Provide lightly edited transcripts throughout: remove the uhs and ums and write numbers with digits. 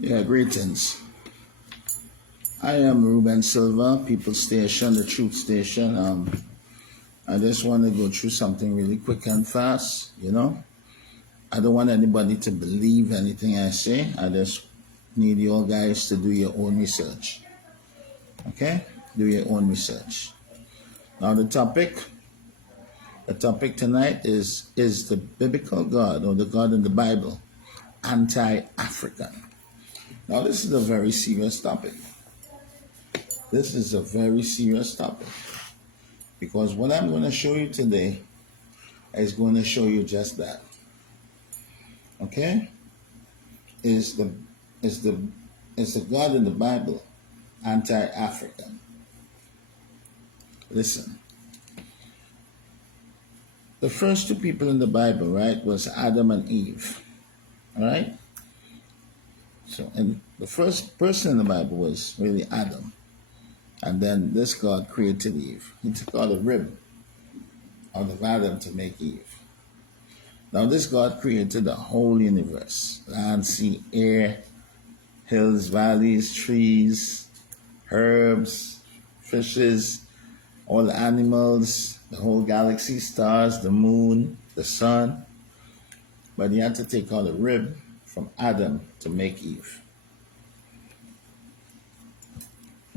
Yeah, greetings. I am Reuben Silva, People Station, the Truth Station. I just want to go through something really quick and fast. I don't want anybody to believe anything I say. I just need you all guys to do your own research. Okay? Do your own research. Now the topic tonight is the biblical God or the God in the Bible anti-African? Now this is a very serious topic. This is a very serious topic because what I'm going to show you today is going to show you just that. Okay? Is the God in the Bible anti-African? Listen. The first two people in the Bible, right, was Adam and Eve. All right? So, and the first person in the Bible was really Adam. And then this God created Eve. He took out a rib out of Adam to make Eve. Now this God created the whole universe. Land, sea, air, hills, valleys, trees, herbs, fishes, all the animals, the whole galaxy, stars, the moon, the sun. But he had to take out a rib from Adam to make Eve.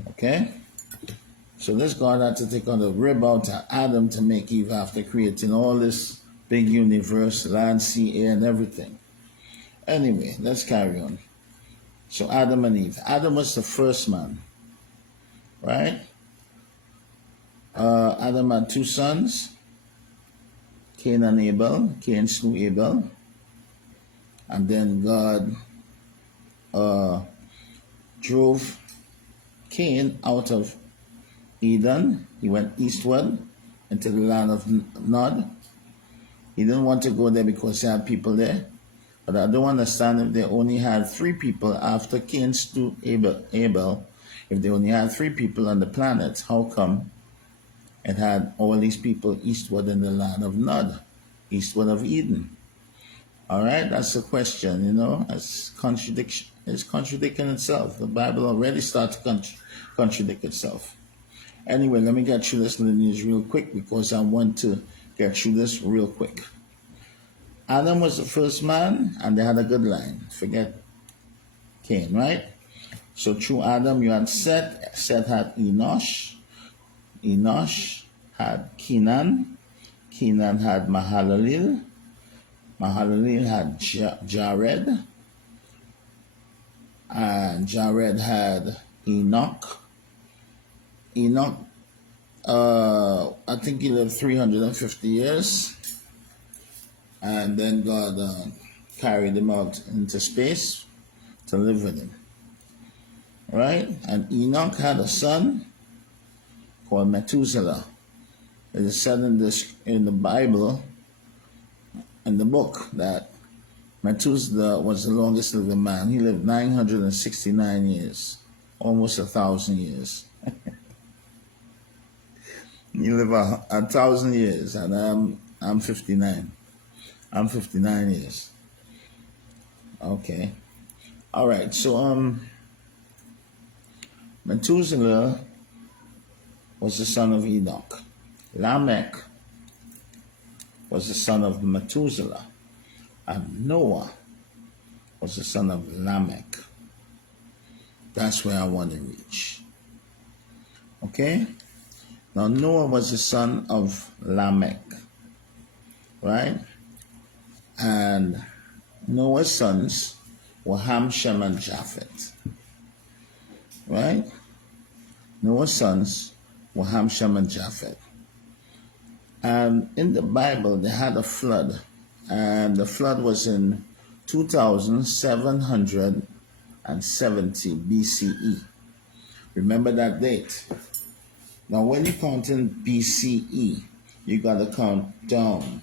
Okay? So this God had to take out a rib out of Adam to make Eve after creating all this big universe, land, sea, air, and everything. Anyway, let's carry on. So Adam and Eve. Adam was the first man, right? Adam had two sons, Cain and Abel. Cain slew Abel. And then God drove Cain out of Eden. He went eastward into the land of Nod. He didn't want to go there because he had people there. But I don't understand if they only had 3 people after Cain slew Abel. If they only had 3 people on the planet, how come it had all these people eastward in the land of Nod, eastward of Eden? All right, that's the question, It's contradiction. It's contradicting itself. The Bible already starts to contradict itself. Anyway, let me get through this lineage real quick because I want to get through this real quick. Adam was the first man, and they had a good line. Forget Cain, right? So through Adam, you had Seth. Seth had Enosh. Enosh had Kenan. Kenan had Mahalalel. Mahalalel had Jared. And Jared had Enoch. Enoch, I think he lived 350 years. And then God carried him out into space to live with him. Right? And Enoch had a son called Methuselah. It is said in the Bible, in the book, that Methuselah was the longest living man. He lived 969 years, almost 1,000 years. You live 1,000 years, and I'm 59. I'm 59 years. Okay. All right. So Methuselah was the son of Enoch. Lamech was the son of Methuselah. And Noah was the son of Lamech. That's where I want to reach. Okay? Now Noah was the son of Lamech. Right? And Noah's sons were Ham, Shem, and Japheth. Right? Noah's sons were Ham, Shem, and Japheth. And in the Bible, they had a flood. And the flood was in 2770 BCE. Remember that date. Now, when you count in BCE, you got to count down.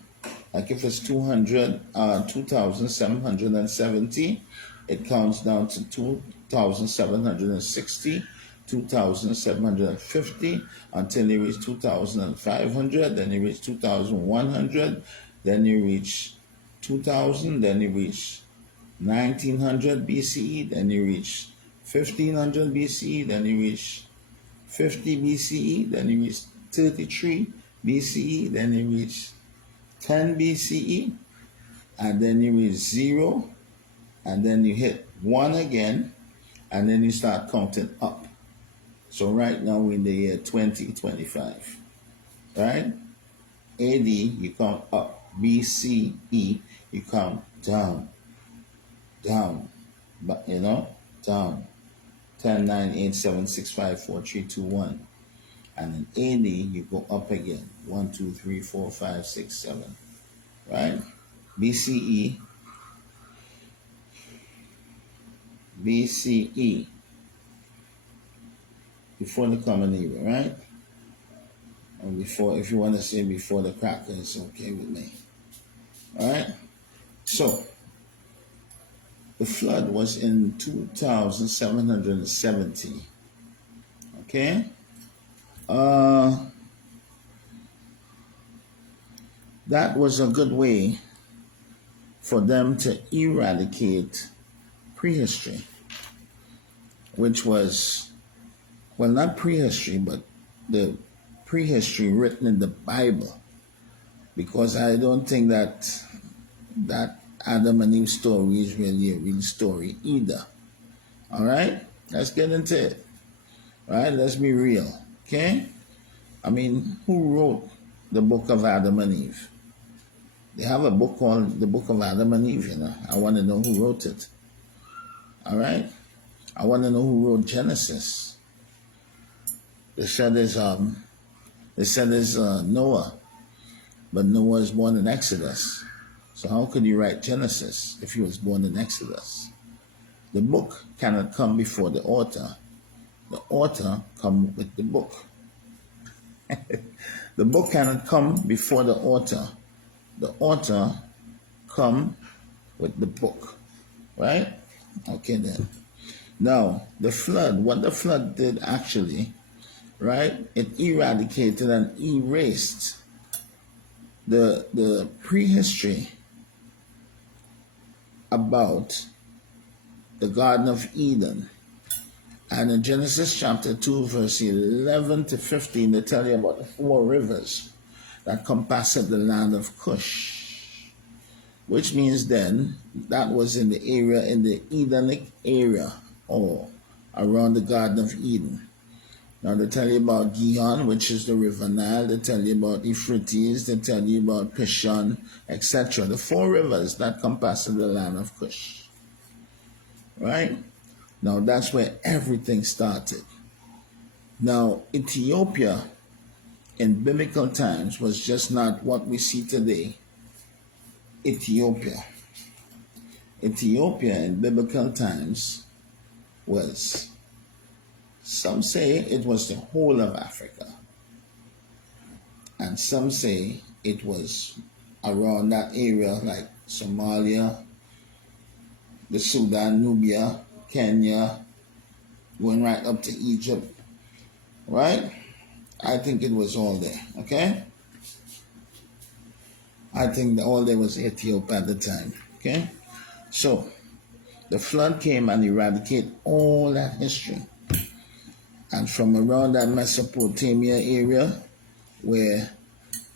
Like if it's 2770, it counts down to 2760, 2750, until you reach 2500, then you reach 2100, then you reach 2000, then you reach 1900 BCE, then you reach 1500 BCE, then you reach 50 BCE, then you reach 33 BCE, then you reach 10 BCE, and then you reach 0, and then you hit 1 again, and then you start counting up. So right now we're in the year 2025, right? AD, you count up. BCE, you count down, but down. 10, 9, 8, 7, 6, 5, 4, 3, 2, 1. And in AD, you go up again. 1, 2, 3, 4, 5, 6, 7. Right? BCE, before the common era, right? Or before, if you want to say before the cracker, it's okay with me. All right? So, the flood was in 2770. Okay? That was a good way for them to eradicate prehistory, which was, well, not prehistory, but the prehistory written in the Bible, because I don't think that Adam and Eve story is really a real story either. All right? Let's get into it. All right? Let's be real. Okay? I mean, who wrote the book of Adam and Eve? They have a book called the Book of Adam and Eve, I want to know who wrote it. All right? I want to know who wrote Genesis. They said it's Noah, but Noah was born in Exodus. So how could you write Genesis if he was born in Exodus? The book cannot come before the author. The author come with the book. The book cannot come before the author. The author come with the book. Right? Okay then. Now, the flood, what the flood did actually, right? It eradicated and erased the prehistory about the Garden of Eden. And in Genesis chapter 2, verse 11 to 15, they tell you about the 4 rivers that compassed the land of Cush, which means then that was in the area, in the Edenic area, or around the Garden of Eden. Now they tell you about Gihon, which is the river Nile. They tell you about Euphrates. They tell you about Pishon, etc. The 4 rivers that compass the land of Cush. Right? Now that's where everything started. Now Ethiopia in biblical times was just not what we see today. Ethiopia in biblical times was, some say it was the whole of Africa, and some say it was around that area like Somalia, the Sudan, Nubia, Kenya, going right up to Egypt, right? I think it was all there, okay? I think all there was Ethiopia at the time, okay? So, the flood came and eradicated all that history. And from around that Mesopotamia area, where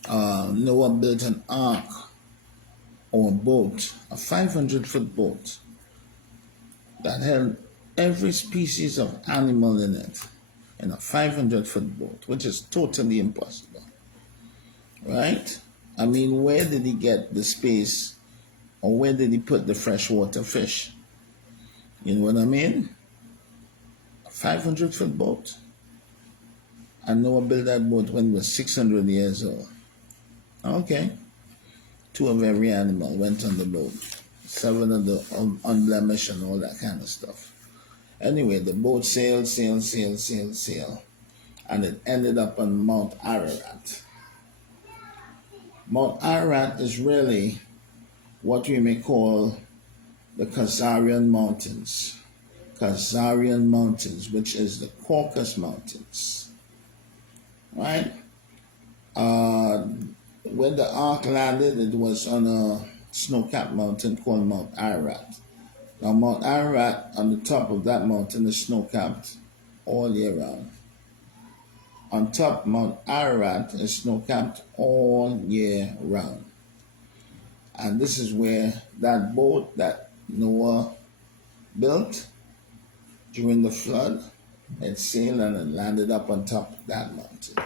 Noah built an ark or a boat, a 500-foot boat, that held every species of animal in it, in a 500-foot boat, which is totally impossible, right? I mean, where did he get the space, or where did he put the freshwater fish? You know what I mean? A 500-foot boat. And Noah built that boat when he was 600 years old. Okay. 2 of every animal went on the boat. 7 of the unblemished and all that kind of stuff. Anyway, the boat sailed, and it ended up on Mount Ararat. Mount Ararat is really what we may call the Khazarian Mountains. Khazarian Mountains, which is the Caucasus Mountains. Right? When the ark landed, it was on a snow-capped mountain called Mount Ararat. Now, Mount Ararat, on the top of that mountain, is snow capped all year round. On top, Mount Ararat is snow capped all year round. And this is where that boat that Noah built during the flood, it sailed and it landed up on top of that mountain.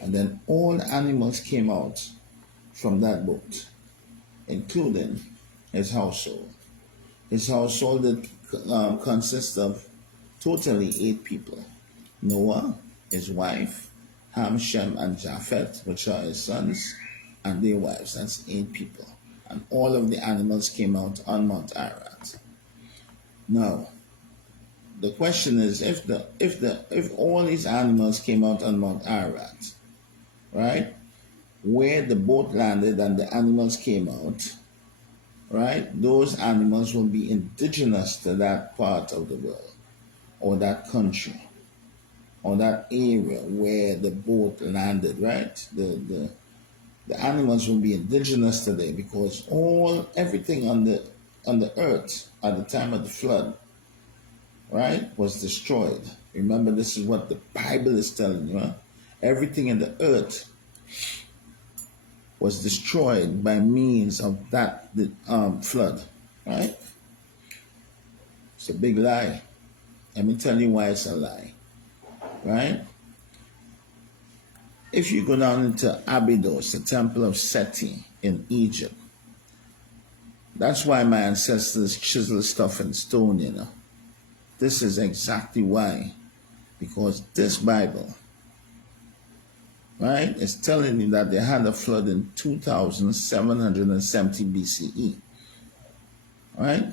And then all animals came out from that boat, including his household. His household consists of totally 8 people: Noah, his wife, Ham, Shem, and Japheth, which are his sons, and their wives. That's 8 people. And all of the animals came out on Mount Ararat. Now, the question is, if all these animals came out on Mount Ararat, right, where the boat landed and the animals came out, right, those animals will be indigenous to that part of the world, or that country, or that area where the boat landed, right? The animals will be indigenous today, because everything on the earth at the time of the flood, right, was destroyed. Remember, this is what the Bible is telling you. Huh? Everything in the earth was destroyed by means of that flood, right? It's a big lie. Let me tell you why it's a lie, right? If you go down into Abydos, the temple of Seti in Egypt, that's why my ancestors chiseled stuff in stone, you know. This is exactly why. Because this Bible, right, is telling you that they had a flood in 2770 BCE, right?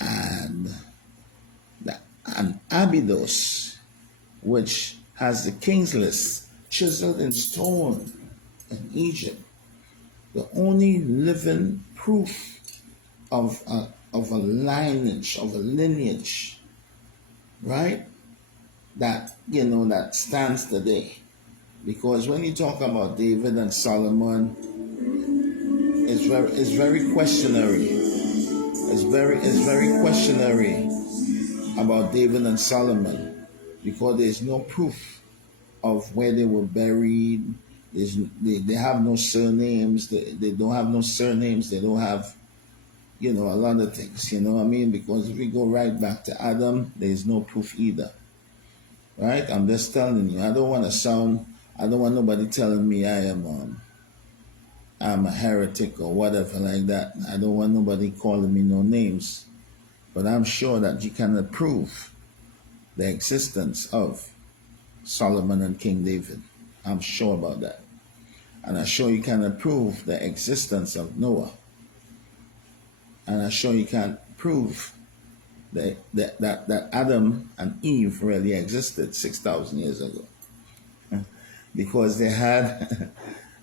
And Abydos, which has the king's list chiseled in stone in Egypt, the only living proof of a lineage, of a lineage, right, that, you know, that stands today. Because when you talk about David and Solomon, it's very questionary. It's very questionary about David and Solomon, because there's no proof of where they were buried. They have no surnames. They don't have no surnames. They don't have, you know, a lot of things. You know what I mean? Because if we go right back to Adam, there's no proof either. Right? I'm just telling you. I don't want nobody telling me I'm a heretic or whatever like that. I don't want nobody calling me no names. But I'm sure that you cannot prove the existence of Solomon and King David. I'm sure about that. And I'm sure you cannot prove the existence of Noah. And I'm sure you can't prove that Adam and Eve really existed 6,000 years ago. Because they had,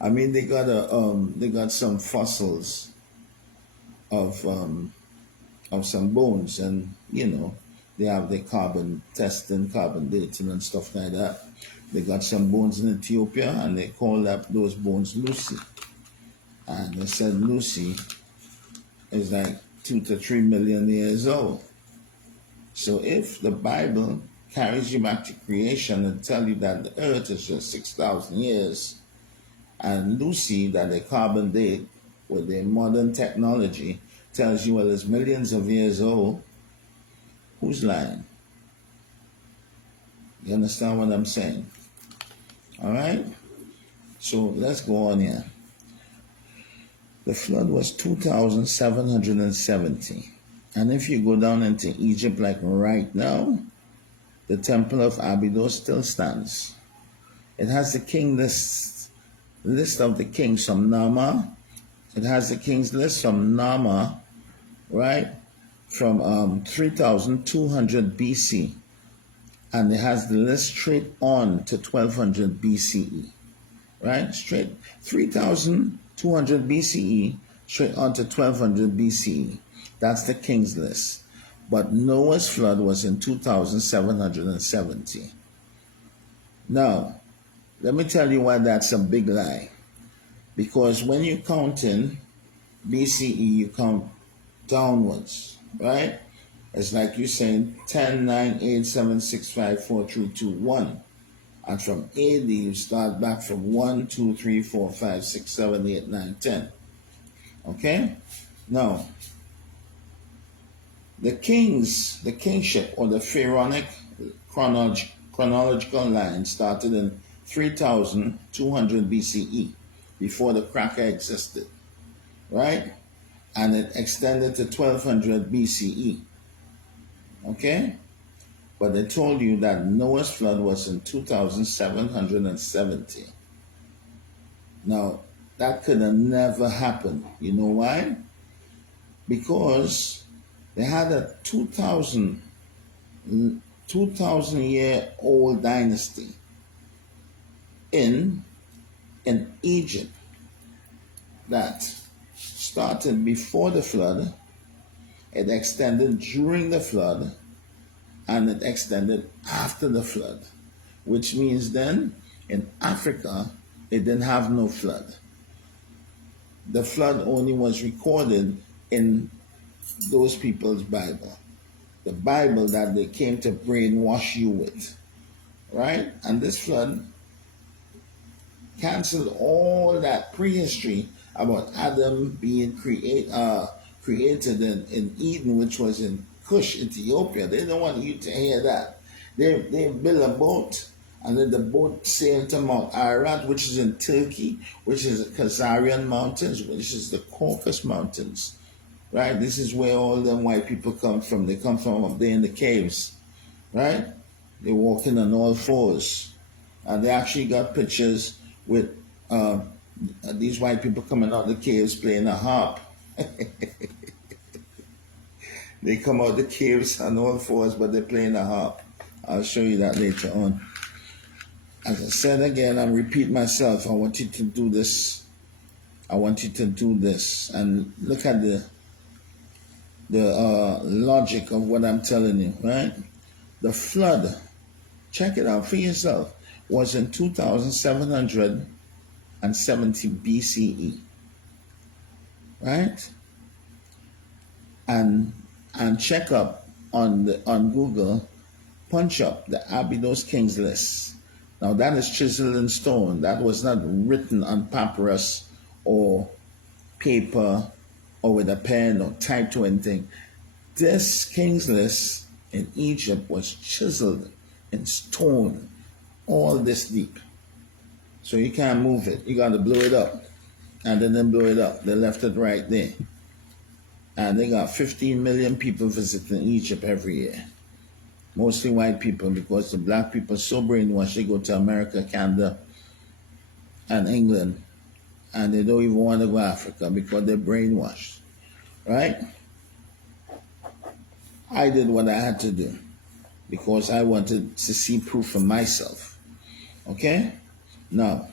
I mean, they got some fossils of some bones, and you know, they have the carbon testing, carbon dating, and stuff like that. They got some bones in Ethiopia, and they called up those bones Lucy, and they said Lucy is like 2 to 3 million years old. So if the Bible carries you back to creation and tell you that the earth is just 6,000 years, and Lucy, that the carbon date with the modern technology tells you, well, it's millions of years old, who's lying? You understand what I'm saying? All right? So let's go on here. The flood was 2,770. And if you go down into Egypt like right now, the temple of Abydos still stands. It has the king list of the kings from Nama. It has the king's list from Nama, right, from 3,200 BC. And it has the list straight on to 1200 BCE, right? Straight 3,200 BCE, straight on to 1200 BCE. That's the king's list. But Noah's flood was in 2,770. Now, let me tell you why that's a big lie. Because when you count in BCE, you count downwards. right? It's like you saying 10, 9, 8, 7, 6, 5, 4, 3, 2, 1. And from AD, you start back from 1, 2, 3, 4, 5, 6, 7, 8, 9, 10. Okay? Now, the kingship or the pharaonic chronological line started in 3200 BCE, before the cracker existed, right? And it extended to 1200 BCE, okay? But they told you that Noah's flood was in 2770. Now, that could have never happened. You know why? Because they had a 2,000 year old dynasty in Egypt that started before the flood, it extended during the flood, and it extended after the flood, which means then in Africa it didn't have no flood. The flood only was recorded in those people's Bible, the Bible that they came to brainwash you with, right? And this flood canceled all that prehistory about Adam being created in Eden, which was in Cush, Ethiopia. They don't want you to hear that. They built a boat, and then the boat sailed to Mount Ararat, which is in Turkey, which is the Khazarian Mountains, which is the Caucasus Mountains. Right? This is where all them white people come from. They come from up there in the caves. Right? They're walking on all fours. And they actually got pictures with these white people coming out of the caves playing a harp. They come out of the caves on all fours, but they're playing a harp. I'll show you that later on. As I said again, I repeat myself, I want you to do this. I want you to do this. And look at the logic of what I'm telling you, right? The flood, check it out for yourself, was in 2770 BCE, right? And check up on Google, punch up the Abydos Kings list. Now that is chiseled in stone. That was not written on papyrus or paper or with a pen or typed to anything. This king's list in Egypt was chiseled in stone, all this deep. So you can't move it. You got to blow it up. And then they blow it up. They left it right there. And they got 15 million people visiting Egypt every year. Mostly white people, because the black people are so brainwashed. They go to America, Canada, and England, and they don't even want to go to Africa because they're brainwashed. Right? I did what I had to do because I wanted to see proof for myself. Okay? Now,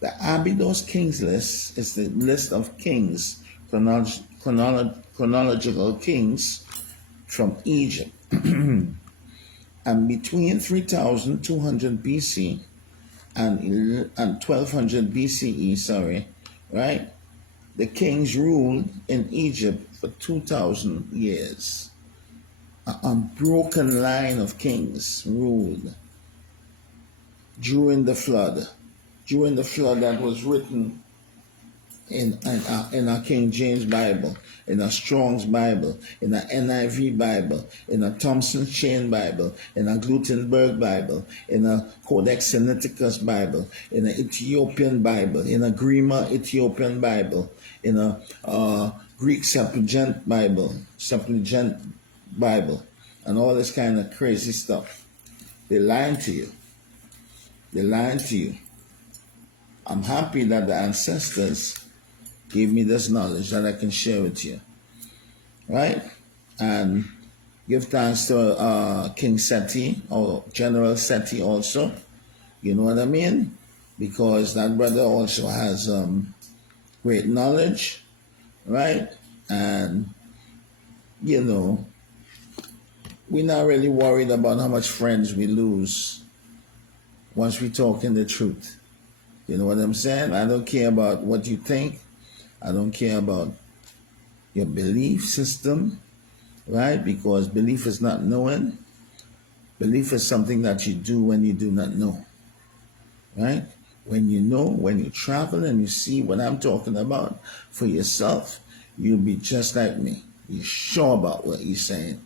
the Abydos Kings list is the list of kings, chronological kings from Egypt. And between 3200 BC and 1200 BCE, right? The kings ruled in Egypt for 2,000 years. A unbroken line of kings ruled during the flood. During the flood that was written in our King James Bible, in a Strong's Bible, in a NIV Bible, in a Thompson Chain Bible, in a Gutenberg Bible, in a Codex Sinaiticus Bible, in an Ethiopian Bible, in a Grima Ethiopian Bible, in a Greek Septuagint Bible, and all this kind of crazy stuff. They're lying to you. They're lying to you. I'm happy that the ancestors gave me this knowledge that I can share with you. Right? And give thanks to King Seti or General Seti also. You know what I mean? Because that brother also has great knowledge, right? And, you know, we're not really worried about how much friends we lose once we talk in the truth. You know what I'm saying? I don't care about what you think. I don't care about your belief system, right? Because belief is not knowing. Belief is something that you do when you do not know, right? When you know, when you travel and you see what I'm talking about for yourself, you'll be just like me. You're sure about what you're saying.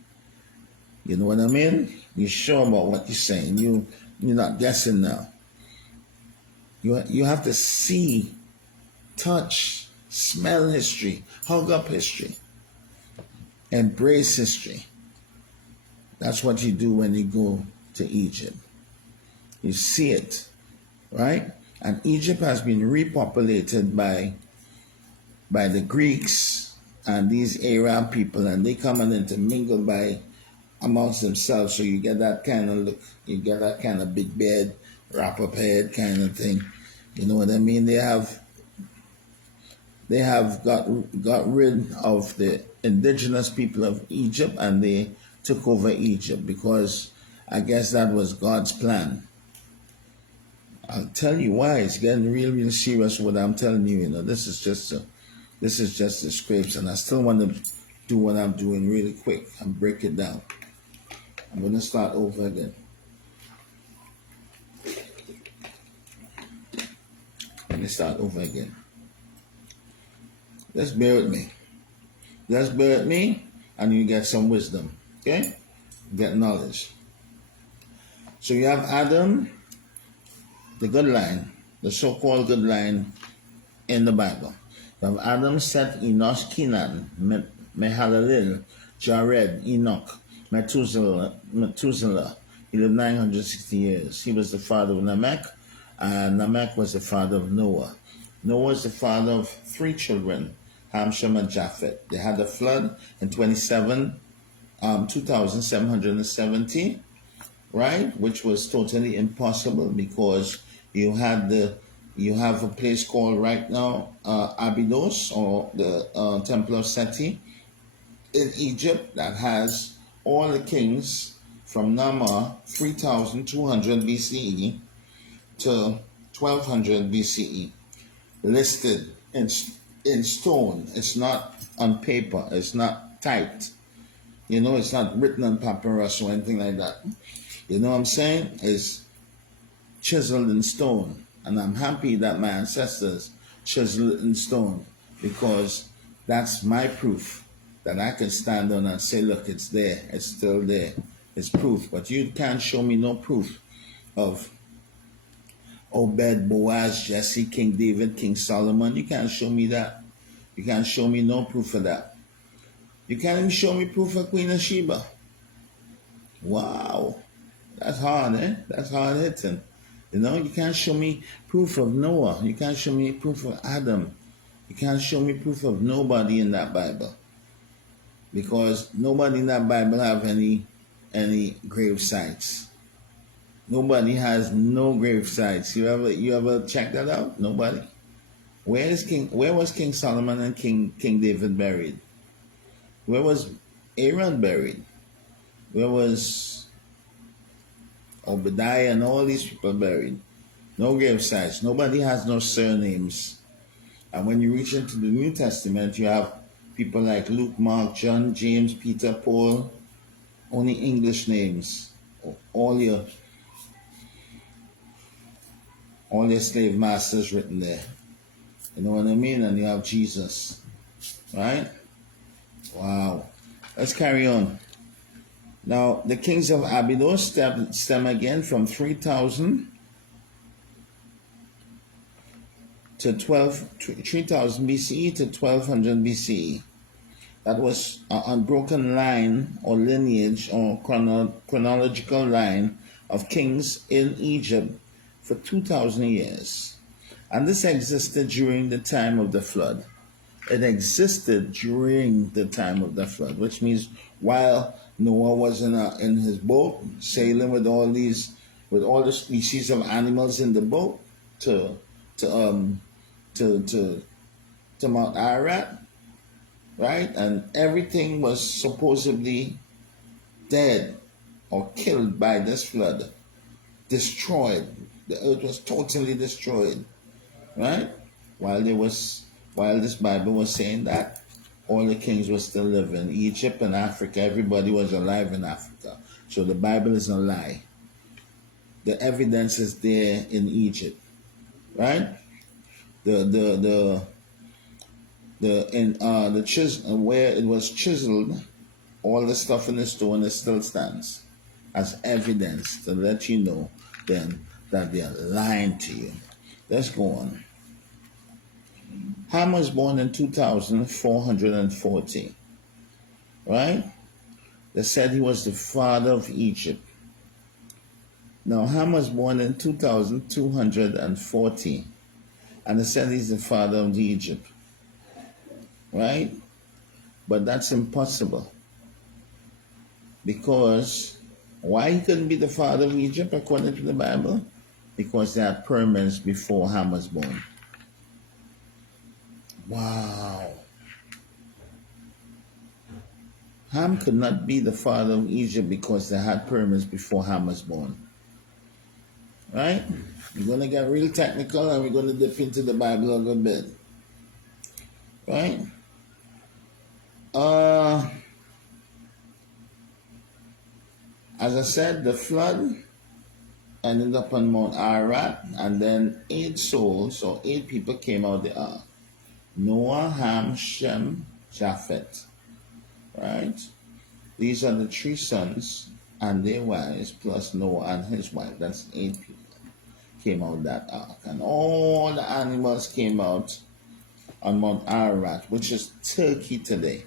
You know what I mean? You're sure about what you're saying. You're not guessing now. You have to see, touch, smell history, hug up history, embrace history. That's what you do when you go to Egypt. You see it, right? And Egypt has been repopulated by the Greeks and these Arab people, and they come and intermingle by amongst themselves. So you get that kind of look, you get that kind of big beard, wrap up head kind of thing. You know what I mean? They have got rid of the indigenous people of Egypt, and they took over Egypt because I guess that was God's plan. I'll tell you why. It's getting real, real serious. What I'm telling you, this is just the scrapes, and I still want to do what I'm doing really quick and break it down. I'm gonna start over again. Let me start over again. Just bear with me. Just bear with me, and you get some wisdom. Okay? Get knowledge. So you have Adam, the good line, the so-called good line in the Bible. You have Adam, Seth, Enosh, Kenan, Mahalalel, Jared, Enoch, Methuselah. He lived 960 years. He was the father of Lamech, and Lamech was the father of Noah. Noah was the father of 3 children, Ham, Shem, and Japheth. They had a flood in 2770, right? Which was totally impossible because you have a place called right now Abydos, or the Temple of Seti in Egypt, that has all the kings from Nama 3200 BCE to 1200 BCE listed in stone. It's not on paper. It's not typed. It's not written on papyrus or anything like that. You know what I'm saying? It's chiseled in stone. And I'm happy that my ancestors chiseled it in stone, because that's my proof that I can stand on and say, look, it's there. It's still there. It's proof. But you can't show me no proof of Obed, Boaz, Jesse, King David, King Solomon. You can't show me that. You can't show me no proof of that. You can't even show me proof of Queen of Sheba. Wow. That's hard, eh? That's hard hitting. You can't show me proof of Noah. You can't show me proof of Adam. You can't show me proof of nobody in that Bible. Because nobody in that Bible have any grave sites. Nobody has no grave sites. You ever check that out? Nobody. Where was King Solomon and King David buried? Where was Aaron buried? Where was Obadiah and all these people buried? No grave sites. Nobody has no surnames. And when you reach into the New Testament, you have people like Luke, Mark, John, James, Peter, Paul, only English names. All your slave masters written there. You know what I mean? And you have Jesus. Right? Wow. Let's carry on. Now, the kings of Abydos stem again from 3000 to 3000 BCE to 1200 BCE. That was an unbroken line or lineage or chronological line of kings in Egypt for 2,000 years. And this existed during the time of the flood. It existed during the time of the flood, which means while Noah was in his boat sailing with all the species of animals in the boat to Mount Ararat, right? And everything was supposedly dead or killed by this flood, destroyed. The earth was totally destroyed, right? While this Bible was saying that, all the kings were still living. Egypt and Africa, everybody was alive in Africa. So the Bible is a lie. The evidence is there in Egypt, right? The chisel where it was chiseled, all the stuff in the stone, it still stands as evidence to let you know then that they are lying to you. Let's go on. Ham was born in 2440, right? They said he was the father of Egypt. Now, Ham was born in 2240, and they said he's the father of Egypt, right? But that's impossible. Because why he couldn't be the father of Egypt according to the Bible? Because they had pyramids before Ham was born. Wow. Ham could not be the father of Egypt because they had pyramids before Ham was born. Right? We're going to get real technical and we're going to dip into the Bible a little bit. Right? As I said, the flood ended up on Mount Ararat, and then 8 souls, or 8 people came out of the ark. Noah, Ham, Shem, Japheth. Right? These are the 3 sons and their wives, plus Noah and his wife. That's 8 people came out of that ark. And all the animals came out on Mount Ararat, which is Turkey today.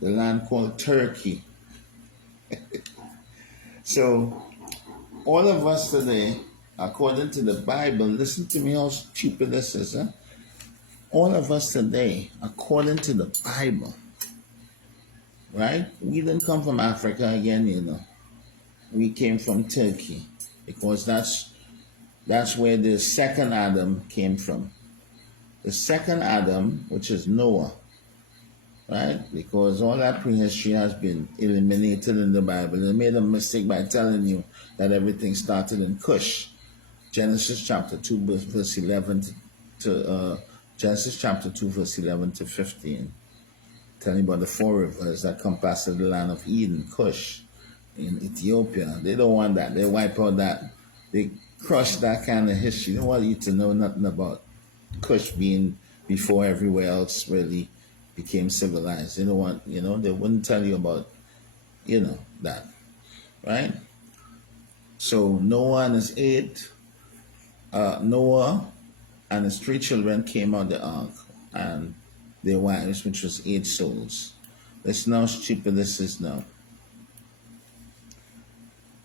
The land called Turkey. So, all of us today, according to the Bible, listen to me how stupid this is. Huh? All of us today, according to the Bible, right? We didn't come from Africa again, you know. We came from Turkey because that's where the second Adam came from. The second Adam, which is Noah, right? Because all that prehistory has been eliminated in the Bible. They made a mistake by telling you that everything started in Cush. Genesis chapter 2 verse 11 to Genesis chapter 2 verse 11 to 15. Telling you about the 4 rivers that compass the land of Eden, Cush, in Ethiopia. They don't want that. They wipe out that. They crush that kind of history. They don't want you to know nothing about Cush being before everywhere else really became civilized. They don't want, they wouldn't tell you about, that, right? So Noah and his Noah and his 3 children came out the ark, and their wives, which was 8 souls. Listen how stupid this is now.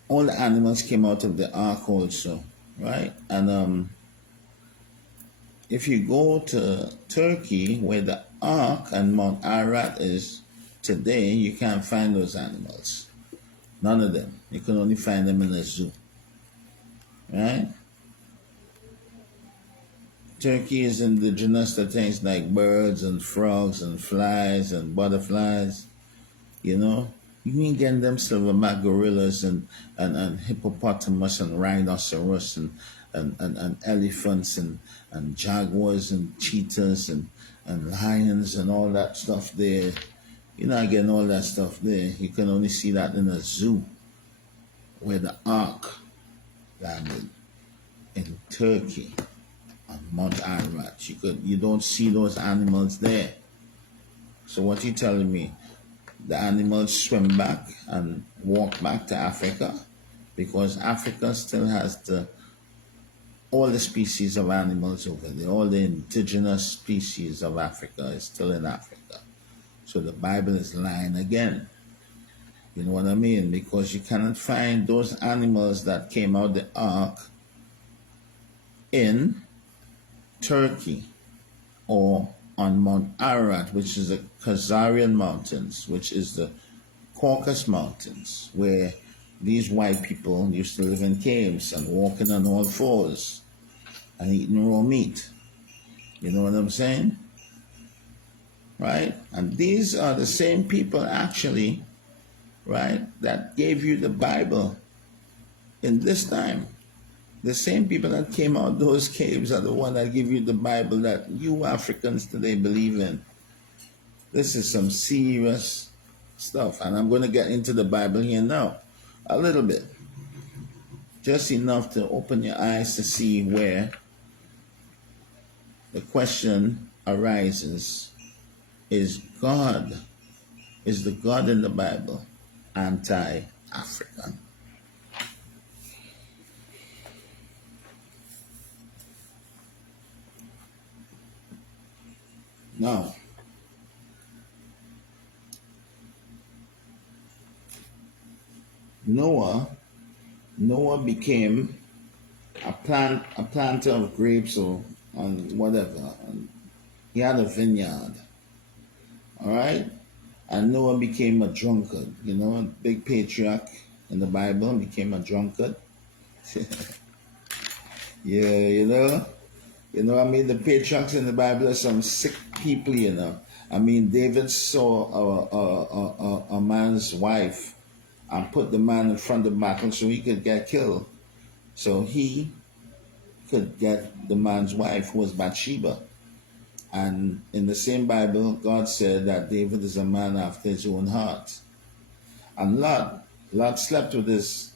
All the animals came out of the ark also, right? And if you go to Turkey, where the ark and Mount Ararat is today, you can't find those animals. None of them. You can only find them in a zoo, right? Turkey is indigenous to things like birds and frogs and flies and butterflies, You ain't getting them silverback gorillas and hippopotamus and rhinoceros and elephants and jaguars and cheetahs and lions and all that stuff there. You're not getting all that stuff there. You can only see that in a zoo where the ark landed in Turkey on Mount Ararat. You don't see those animals there. So what you telling me? The animals swim back and walk back to Africa because Africa still has all the species of animals over there. All the indigenous species of Africa is still in Africa. So the Bible is lying again. You know what I mean? Because you cannot find those animals that came out the ark in Turkey or on Mount Ararat, which is the Khazarian Mountains, which is the Caucasus Mountains, where these white people used to live in caves and walking on all fours and eating raw meat. You know what I'm saying? Right? And these are the same people actually, right, that gave you the Bible in this time. The same people that came out those caves are the ones that give you the Bible that you Africans today believe in. This is some serious stuff. And I'm going to get into the Bible here now, a little bit. Just enough to open your eyes to see where the question arises. Is the God in the Bible anti-African? Now, Noah became a planter of grapes or and whatever. And he had a vineyard. All right? And Noah became a drunkard. You know, a big patriarch in the Bible became a drunkard. Yeah, you know. You know, I mean, the patriarchs in the Bible are some sick people, you know. I mean, David saw a man's wife and put the man in front of battle so he could get killed. So he could get the man's wife, who was Bathsheba. And in the same Bible, God said that David is a man after his own heart. And Lot slept with his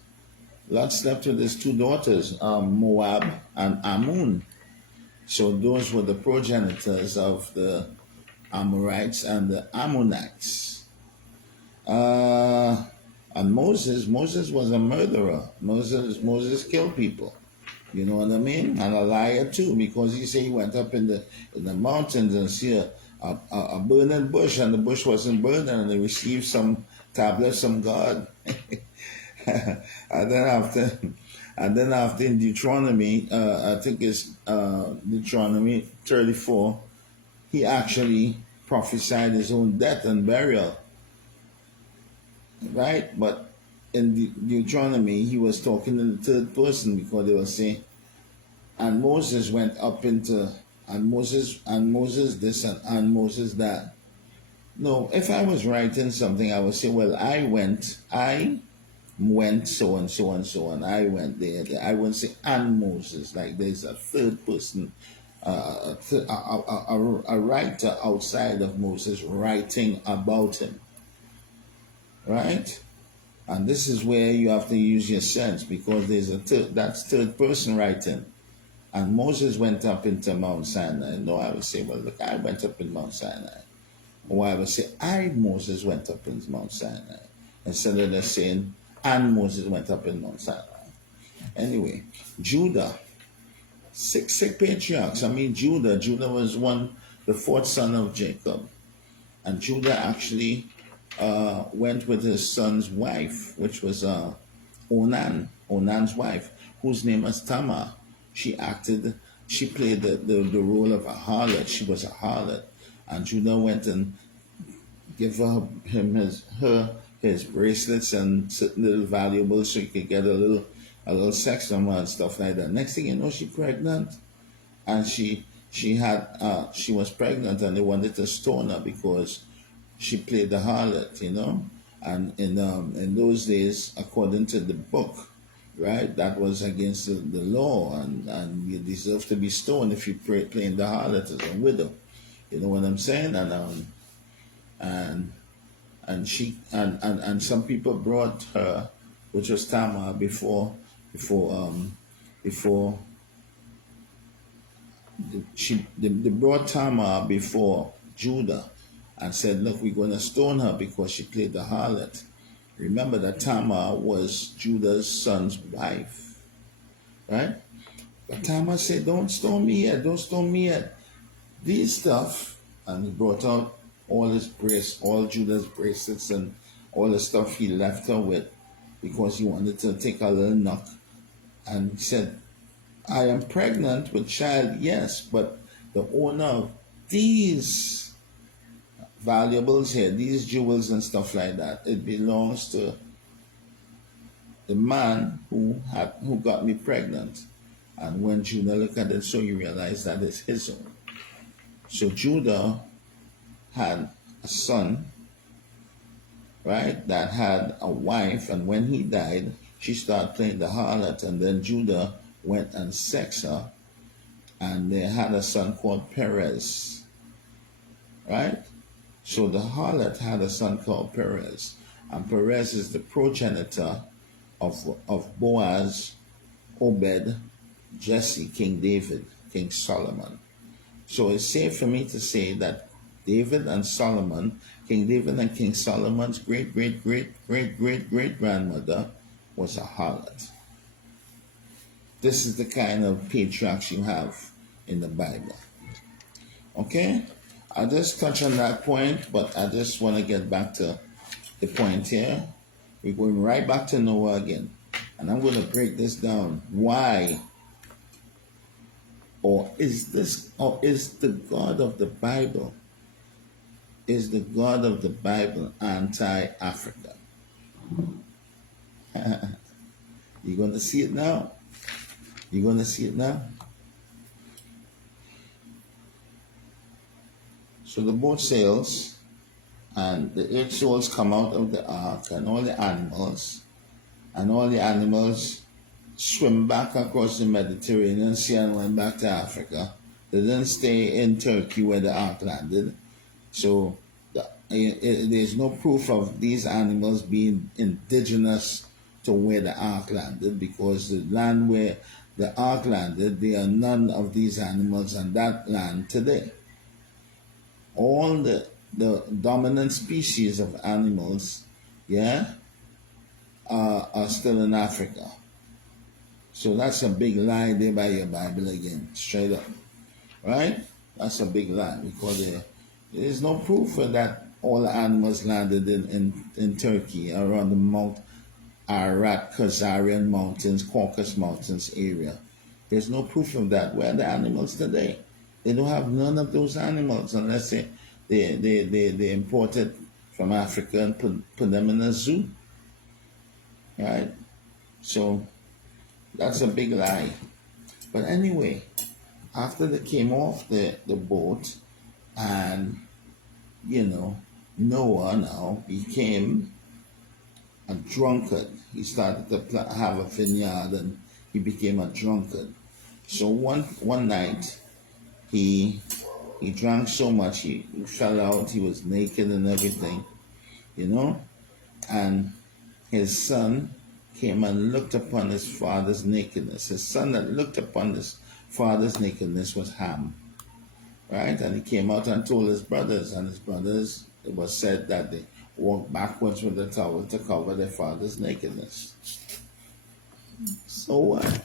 two daughters, Moab and Ammon. So those were the progenitors of the Amorites and the Ammonites. And Moses was a murderer. Moses killed people. You know what I mean? And a liar too, because he said he went up in the mountains and see a burning bush, and the bush wasn't burning, and they received some tablets from God. and then after in Deuteronomy, I think it's Deuteronomy 34, he actually prophesied his own death and burial. Right? But in Deuteronomy, he was talking in the third person, because they were saying, and Moses went up into, and Moses this and Moses that. No, if I was writing something, I would say, well, I went so and so and so, and I went there. I wouldn't say and Moses, like there's a third person, a writer outside of Moses writing about him, right? And this is where you have to use your sense, because there's that's third person writing. And Moses went up into Mount Sinai. No, I would say, well, look, I went up in Mount Sinai. Or I would say, Moses, went up in Mount Sinai. Instead of just saying, and Moses went up in Mount Sinai. Anyway, Judah, six patriarchs. I mean, Judah was the fourth son of Jacob. And Judah actually went with his son's wife, which was Onan's wife, whose name was Tamar. She played the role of a harlot. She was a harlot. And Judah went and gave him his bracelets and certain little valuables so he could get a little sex from her and stuff like that. Next thing you know, she's pregnant. And she was pregnant, and they wanted to stone her because she played the harlot, you know. And in those days, according to the book, right, that was against the law, and you deserve to be stoned if you playing the harlot as a widow. You know what I'm saying? And she and some people brought her, which was Tamar, before they brought Tamar before Judah and said, look, we're going to stone her because she played the harlot. Remember that Tamar was Judah's son's wife, right? But Tamar said, don't stone me yet, don't stone me yet. These stuff, and he brought out all Judah's bracelets and all the stuff he left her with, because he wanted to take a little knock. And he said, I am pregnant with child, yes, but the owner of these valuables here, these jewels and stuff like that, it belongs to the man who got me pregnant. And when Judah looked at it, so you realize that it's his own. So Judah had a son, right, that had a wife, and when he died, she started playing the harlot, and then Judah went and sexed her, and they had a son called Perez, right? So the harlot had a son called Perez, and Perez is the progenitor of Boaz, Obed, Jesse, King David, King Solomon. So it's safe for me to say that David and Solomon, King David and King Solomon's great great great great great great grandmother was a harlot. This is the kind of patriarchs you have in the Bible. Okay? I'll just touch on that point, but I just want to get back to the point here. We're going right back to Noah again. And I'm going to break this down. Why? Or is the God of the Bible, is the God of the Bible anti-Africa? You're going to see it now. You're going to see it now. So the boat sails, and the 8 souls come out of the ark, and all the animals swim back across the Mediterranean Sea and went back to Africa. They didn't stay in Turkey where the ark landed. So there's no proof of these animals being indigenous to where the ark landed, because the land where the ark landed, there are none of these animals on that land today. All the dominant species of animals, are still in Africa. So that's a big lie there by your Bible again, straight up. Right? That's a big lie, because there is no proof for that all the animals landed in Turkey around the Mount Ararat, Khazarian Mountains, Caucasus Mountains area. There's no proof of that. Where are the animals today? They don't have none of those animals unless they import it from Africa and put them in a zoo. Right? So that's a big lie. But anyway, after they came off the boat, and Noah now became a drunkard. He started to have a vineyard, and he became a drunkard. So one night he drank so much he fell out. He was naked and everything, and his son came and looked upon his father's nakedness. His son that looked upon his father's nakedness was Ham, right? And he came out and told his brothers, and his brothers, it was said that they walked backwards with the towel to cover their father's nakedness. So what?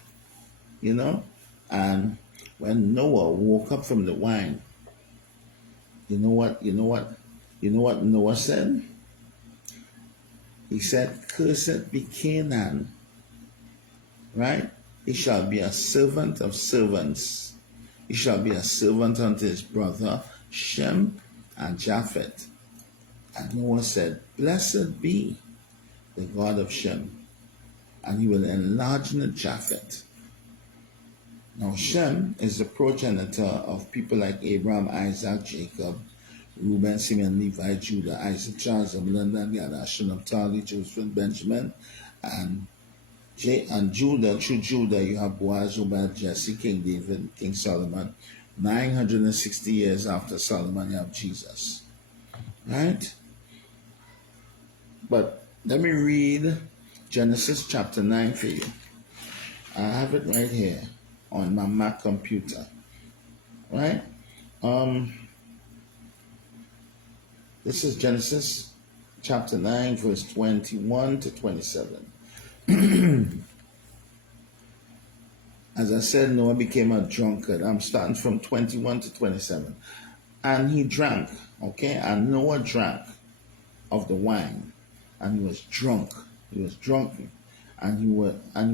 And when Noah woke up from the wine, you know what Noah said? He said, "Cursed be Canaan," right? He shall be a servant of servants. He shall be a servant unto his brother Shem and Japheth. And Noah said, "Blessed be the God of Shem, and he will enlarge the Japheth." Now Shem is the progenitor of people like Abraham, Isaac, Jacob, Reuben, Simeon, Levi, Judah, Isaac, Charles, Zebulun, Gad, Asher, Naphtali, Joseph, Benjamin, and Judah. Through Judah you have Boaz, Obed, Jesse, King David, King Solomon. 960 years after Solomon, you have Jesus. Right? But let me read Genesis chapter 9 for you. I have it right here on my Mac computer. Right? This is Genesis chapter 9, verse 21 to 27. As I said, Noah became a drunkard. I'm starting from 21 to 27. And he drank, okay? And Noah drank of the wine, and he was drunk. He was drunken, and he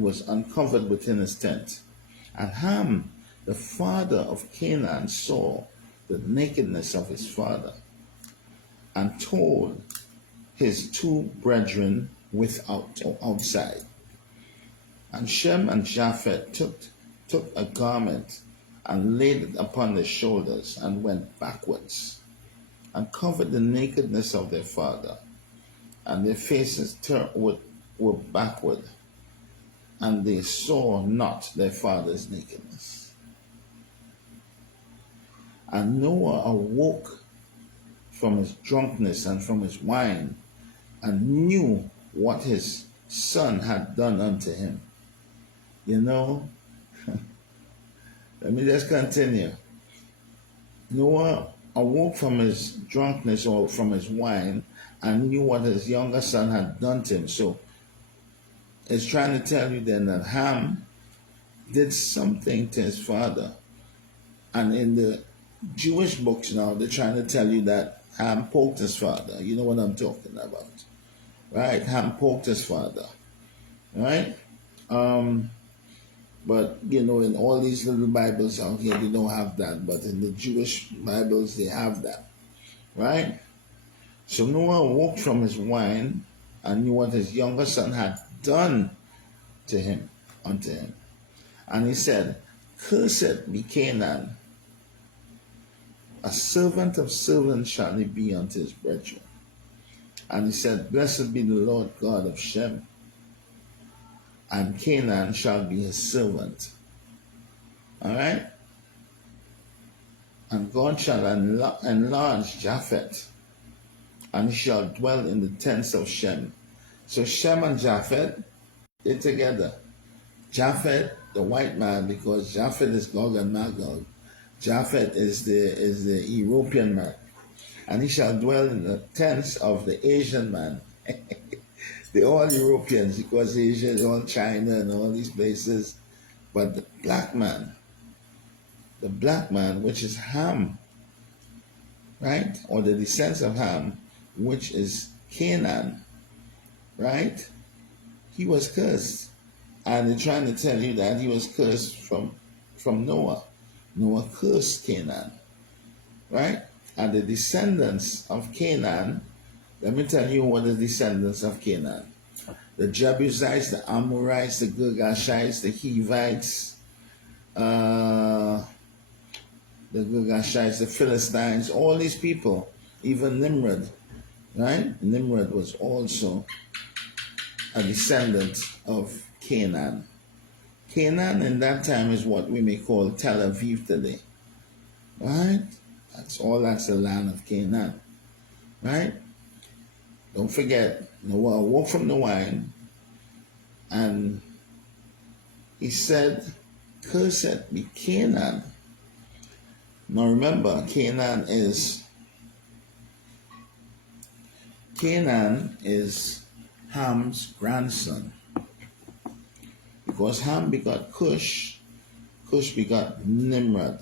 was uncovered within his tent. And Ham, the father of Canaan, saw the nakedness of his father, and told his 2 brethren outside. And Shem and Japheth took a garment and laid it upon their shoulders, and went backwards, and covered the nakedness of their father, and their faces were backward, and they saw not their father's nakedness. And Noah awoke from his drunkenness and from his wine, and knew what his son had done unto him. You know, let me just continue. Noah awoke from his drunkenness or from his wine and knew what his younger son had done to him. So it's trying to tell you then that Ham did something to his father. And in the Jewish books now, they're trying to tell you that Ham poked his father. You know what I'm talking about, right? Ham poked his father, right? But you know, in all these little Bibles out here, they don't have that. But in the Jewish Bibles, they have that, right? So Noah awoke from his wine and knew what his younger son had done to him, unto him. And he said, "Cursed be Canaan, a servant of servants shall he be unto his brethren." And he said, "Blessed be the Lord God of Shem, and Canaan shall be his servant." All right? "And God shall enlarge Japheth, and he shall dwell in the tents of Shem." So Shem and Japheth, they're together. Japheth, the white man, because Japheth is Gog and Magog. Japheth is the European man. "And he shall dwell in the tents of the Asian man." They're all Europeans because Asia is all China and all these places. But the black man, which is Ham, right? Or the descendants of Ham, which is Canaan, right? He was cursed. And they're trying to tell you that he was cursed from Noah. Noah cursed Canaan, right? And the descendants of Canaan, let me tell you what the descendants of Canaan. The Jebusites, the Amorites, the Girgashites, the Hivites, the Philistines, all these people, even Nimrod, right? Nimrod was also a descendant of Canaan. Canaan in that time is what we may call Tel Aviv today, right? That's the land of Canaan, right? Don't forget, Noah awoke from the wine and he said, "Cursed be Canaan." Now remember, Canaan is Ham's grandson. Because Ham begot Cush, Cush begot Nimrod.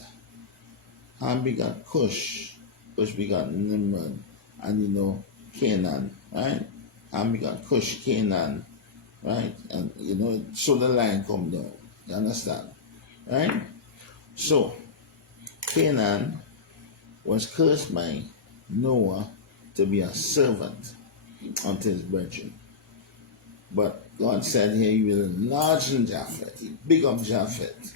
Ham begot Cush, Cush begot Nimrod, and you know, Canaan, right? Ham begot Cush, Canaan, right? And you know, so the line come down. You understand? Right? So, Canaan was cursed by Noah to be a servant unto his brethren. But God said here, he will enlarge in Japheth, he big up Japheth.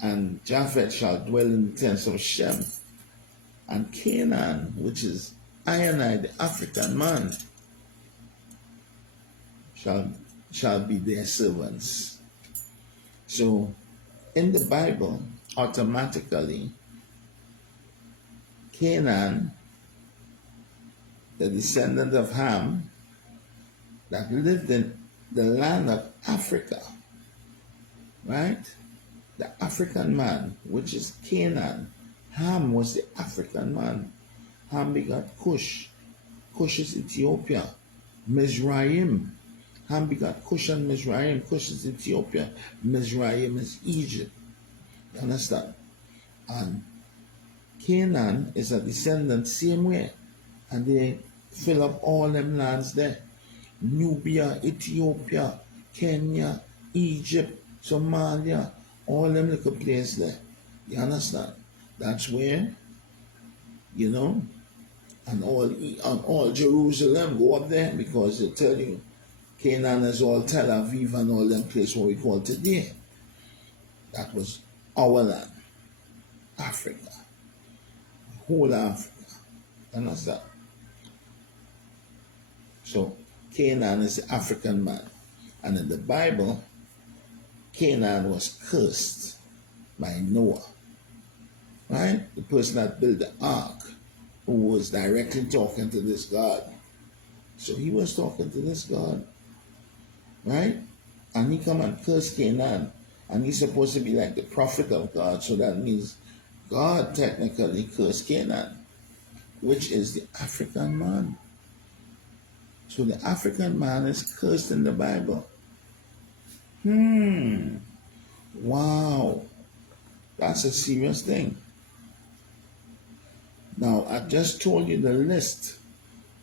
And Japheth shall dwell in the tents of Shem. And Canaan, which is I and I, the African man, shall be their servants. So in the Bible, automatically, Canaan, the descendant of Ham, that lived in the land of Africa, right? The African man, which is Canaan. Ham was the African man. Ham begot Cush. Cush is Ethiopia. Mizraim. Ham begot Cush and Mizraim. Cush is Ethiopia. Mizraim is Egypt. You understand? And Canaan is a descendant same way. And they fill up all them lands there. Nubia, Ethiopia, Kenya, Egypt, Somalia, all them little places there. You understand? That's where, you know, and all Jerusalem go up there because they tell you Canaan is all Tel Aviv and all them places what we call today. That was our land, Africa, whole Africa. You understand? So Canaan is the African man. And in the Bible, Canaan was cursed by Noah. Right? The person that built the ark who was directly talking to this God. So he was talking to this God, right? And he come and curse Canaan. And he's supposed to be like the prophet of God. So that means God technically cursed Canaan, which is the African man. So the African man is cursed in the Bible. Wow. That's a serious thing. Now, I just told you the list,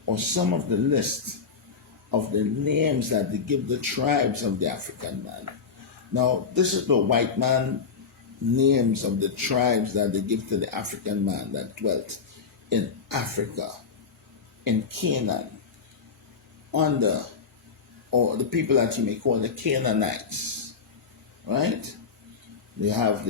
or some of the list of the names that they give the tribes of the African man. Now, this is the white man names of the tribes that they give to the African man that dwelt in Africa, in Canaan, under, or the people that you may call the Canaanites, right? They have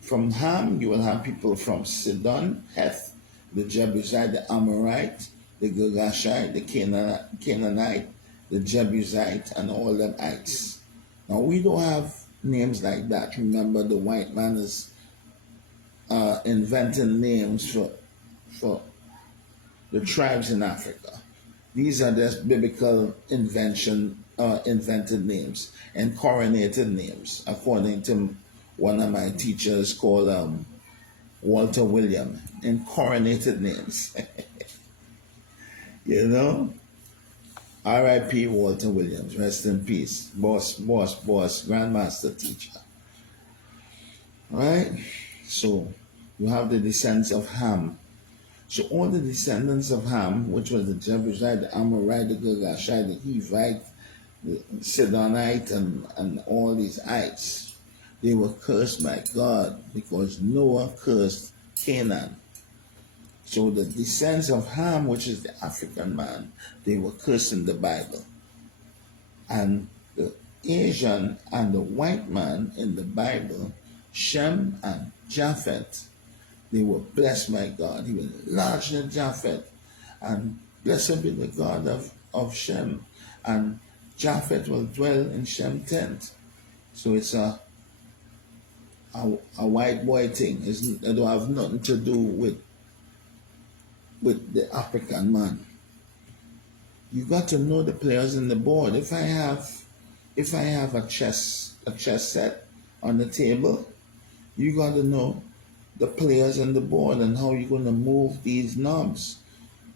from Ham, you will have people from Sidon, Heth, the Jebusite, the Amorite, the Girgashite, the Canaanite, the Jebusite, and all them ites. Now, we don't have names like that. Remember, the white man is inventing names for the tribes in Africa. These are just biblical invented names and coronated names, according to one of my teachers called Walter William, and coronated names. You know? R.I.P. Walter Williams, rest in peace. Boss, grandmaster teacher. All right? So, you have the descendants of Ham. So all the descendants of Ham, which was the Jebusite, the Amorite, the Girgashite, the Hivite, the Sidonite, and all these ites, they were cursed by God because Noah cursed Canaan. So the descendants of Ham, which is the African man, they were cursed in the Bible. And the Asian and the white man in the Bible, Shem and Japheth, they were blessed by God. He was enlarged in Japheth. And blessed be the God of Shem. And Japheth will dwell in Shem tent. So it's a white boy thing. It don't have nothing to do with the African man. You got to know the players in the board. If I have a chess set on the table, you got to know the players on the board and how you're going to move these knobs,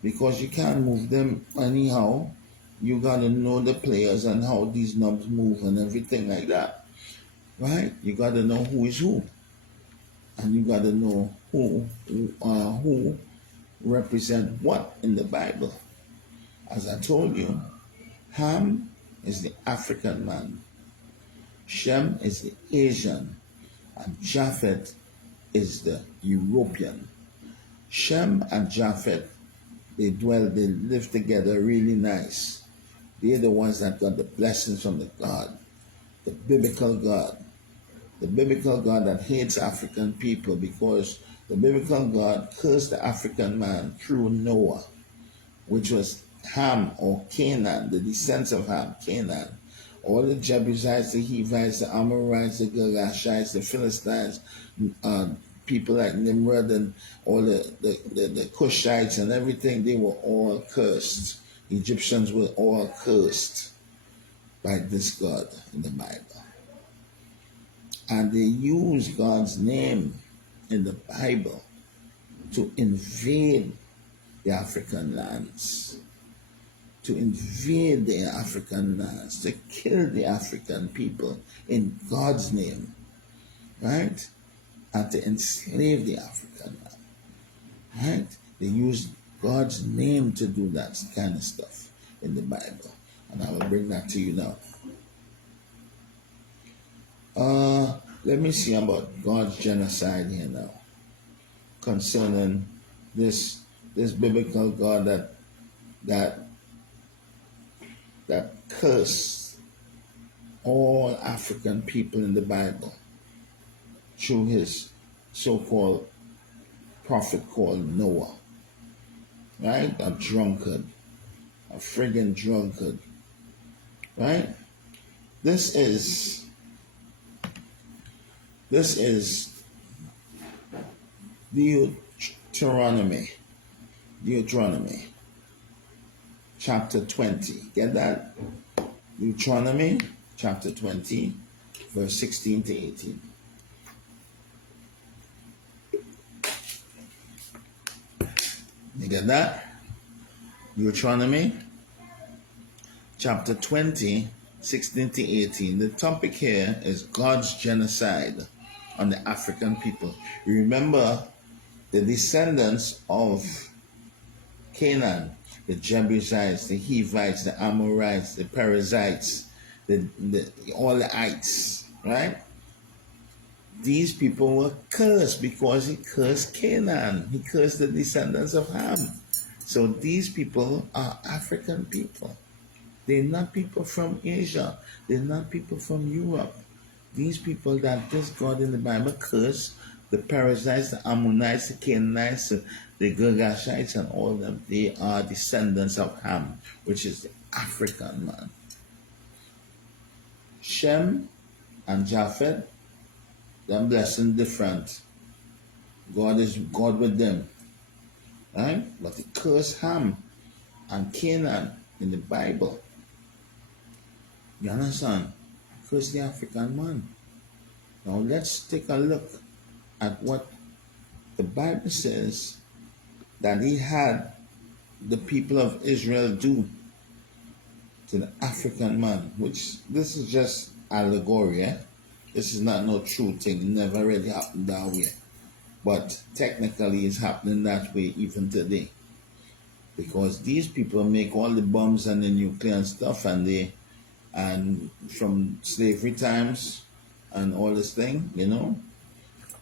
because you can't move them anyhow. You got to know the players and how these knobs move and everything like that, right? You got to know who is who, and you got to know who represent what in the Bible. As I told you, Ham is the African man, Shem is the Asian, and Japheth is the European. Shem and Japheth, they live together really nice. They're the ones that got the blessings from the God, the biblical God. The biblical God that hates African people, because the biblical God cursed the African man through Noah, which was Ham or Canaan, the descendants of Ham, Canaan. All the Jebusites, the Hivites, the Amorites, the Girgashites, the Philistines, people like Nimrod and all the Cushites and everything, they were all cursed. Egyptians were all cursed by this God in the Bible. And they use God's name in the Bible to invade the African lands, to invade the African lands, to kill the African people in God's name, right? And to enslave the African land, right? They use God's name to do that kind of stuff in the Bible. And I will bring that to you now. Let me see about God's genocide here now, concerning this biblical God that cursed all African people in the Bible through his so-called prophet called Noah, right? A drunkard, a friggin' drunkard, right? This is the Deuteronomy. Deuteronomy. Chapter 20. Get that? Deuteronomy chapter 20, verse 16 to 18. You get that? Deuteronomy chapter 20, 16 to 18. The topic here is God's genocide on the African people. Remember, the descendants of Canaan, the Jebusites, the Hivites, the Amorites, the Perizzites, all the ites, right? These people were cursed because he cursed Canaan. He cursed the descendants of Ham. So these people are African people. They're not people from Asia. They're not people from Europe. These people that this God in the Bible cursed, the Perizzites, the Ammonites, the Canaanites, the Girgashites, and all of them, they are descendants of Ham, which is the African man. Shem and Japheth, them blessing different. God is God with them. Right? But he cursed Ham and Canaan in the Bible. You understand? Curse the African man. Now let's take a look at what the Bible says that he had the people of Israel do to the African man, which this is just allegory, eh? This is not no true thing. It never really happened that way. But technically it's happening that way even today. Because these people make all the bombs and the nuclear and stuff, and from slavery times and all this thing,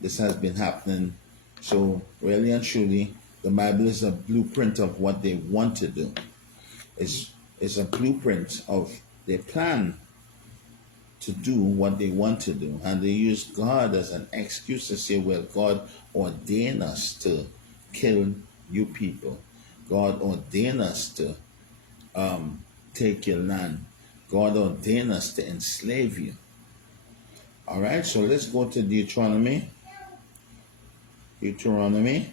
this has been happening. So really and truly, the Bible is a blueprint of what they want to do. It's a blueprint of their plan to do what they want to do. And they use God as an excuse to say, well, God ordained us to kill you people. God ordained us to take your land. God ordained us to enslave you. All right, so let's go to Deuteronomy. Deuteronomy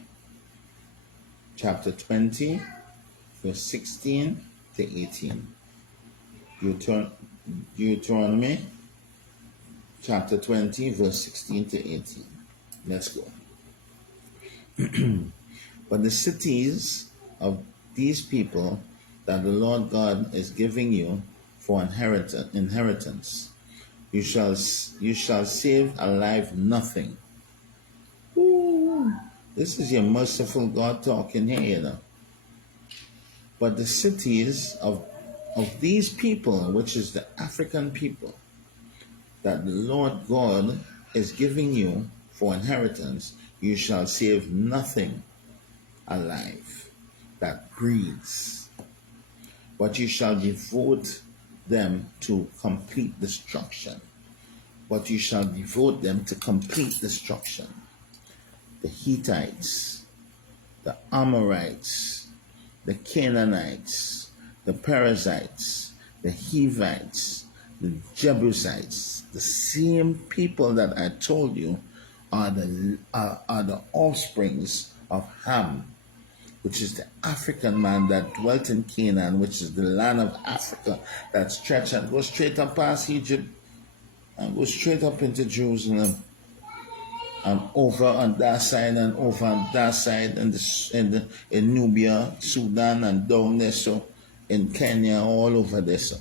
chapter 20, verse 16 to 18. Deuteronomy chapter 20, verse 16 to 18. Let's go. But the cities of these people that the Lord God is giving you for inheritance, you shall save alive nothing. Ooh, this is your merciful God talking here, But the cities of these people, which is the African people, that the Lord God is giving you for inheritance, you shall save nothing alive that breathes, but you shall devote them to complete destruction. But you shall devote them to complete destruction. The Hittites, the Amorites, the Canaanites, the Perizzites, the Hivites, the Jebusites, the same people that I told you are the offsprings of Ham, which is the African man that dwelt in Canaan, which is the land of Africa that stretched and goes straight up past Egypt and goes straight up into Jerusalem and over on that side and over on that side in Nubia, Sudan, and down there, so in Kenya, all over there, so.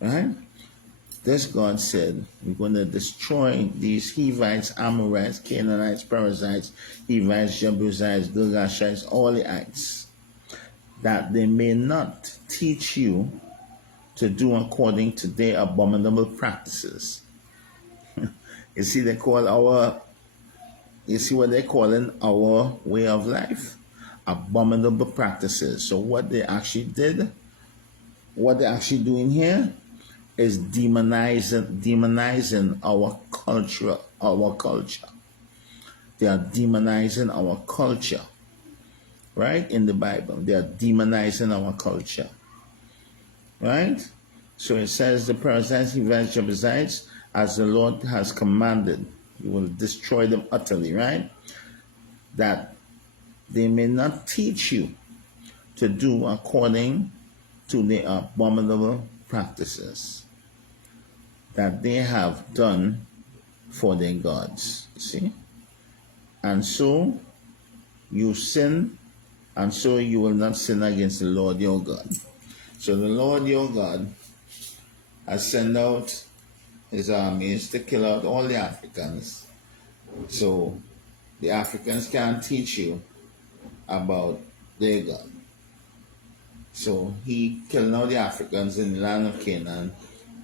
Right? This God said, we're going to destroy these Hivites, Amorites, Canaanites, Perizzites, Hivites, Jebusites, Girgashites, all the ites, that they may not teach you to do according to their abominable practices. You see, you see what they're calling our way of life? Abominable practices. So what they actually did, what they're actually doing here, is demonizing our culture, They are demonizing our culture, right? In the Bible, they are demonizing our culture, right? So it says, the Perizzites, Hivites, Jebusites, as the Lord has commanded, you will destroy them utterly, right? That they may not teach you to do according to the abominable practices that they have done for their gods. See? And so you sin, and so you will not sin against the Lord your God. So the Lord your God has sent out his armies to kill out all the Africans. So the Africans can't teach you about their God. So he killed all the Africans in the land of Canaan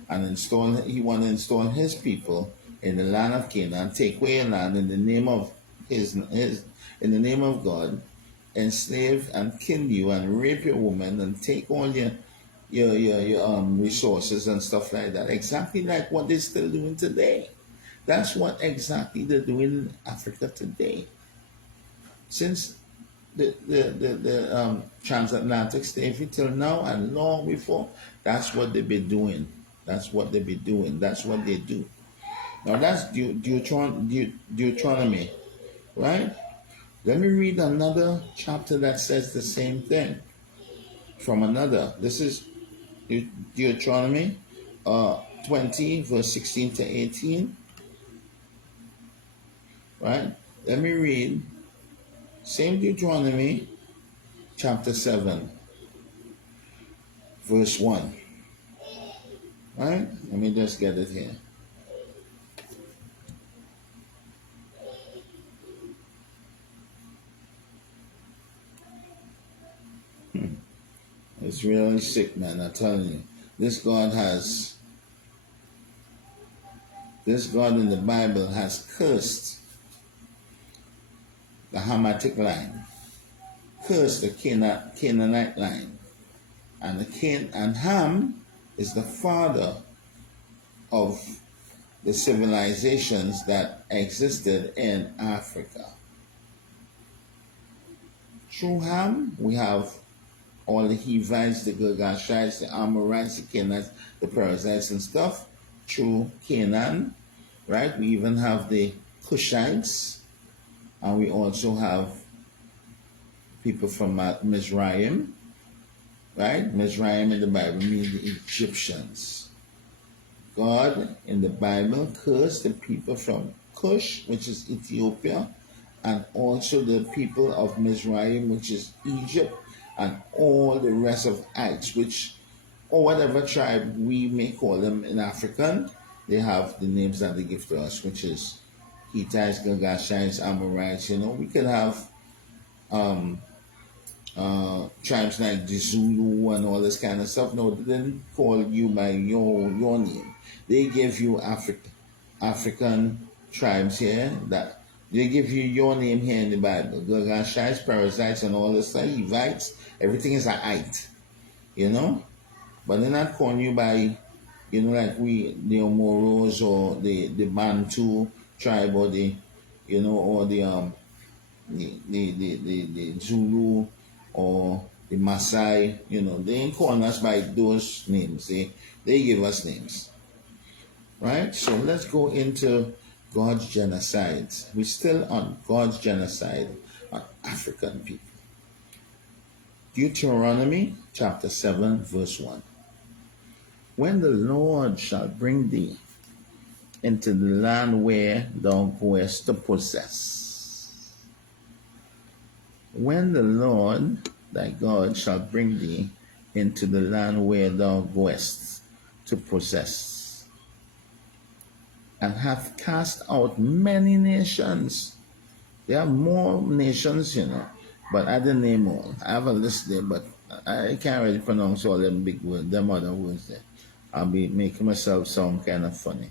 and he want to install his people in the land of Canaan, take away your land in the name of in the name of God, enslave and kill you and rape your woman and take all your resources and stuff like that. Exactly like what they're still doing today. That's what exactly they're doing in Africa today. Since the transatlantic slavery till now and long before, that's what they've been doing. That's what they be doing. That's what they do. Now that's Deuteronomy, right? Let me read another chapter that says the same thing from another. This is Deuteronomy 20, verse 16 to 18. Right? Let me read same Deuteronomy chapter 7, verse 1. Right? Let me just get it here. It's really sick, man. I'm telling you. This God in the Bible has cursed the Hamitic line, cursed the Canaanite line. And Ham is the father of the civilizations that existed in Africa. Through Ham, we have all the Hivites, the Girgashites, the Amorites, the Canaanites, the Perizzites and stuff. Through Canaan, right? We even have the Cushites, and we also have people from Mizraim, right? Mizraim in the Bible means the Egyptians. God in the Bible cursed the people from Cush, which is Ethiopia, and also the people of Mizraim, which is Egypt, and all the rest of Ites, which, or whatever tribe we may call them in African, they have the names that they give to us, which is Hittites, Girgashites, Amorites. We could have tribes like the Zulu and all this kind of stuff. No, they didn't call you by your name. They give you African tribes here that they give you your name here in the Bible. Girgashites, Perizzites, and all this stuff, Hivites, everything is a ite, But they're not calling you by, like the Omoros or the Bantu tribe or the Zulu or the Maasai, they ain't calling us by those names. They give us names. Right? So let's go into God's genocide. We're still on God's genocide on African people. Deuteronomy chapter 7, verse 1. When the Lord shall bring thee into the land where thou goest to possess. When the Lord thy God shall bring thee into the land where thou goest to possess, and hath cast out many nations. There are more nations, but I didn't name all. I have a list there, but I can't really pronounce all them big words, them other words there. I'll be making myself sound kind of funny.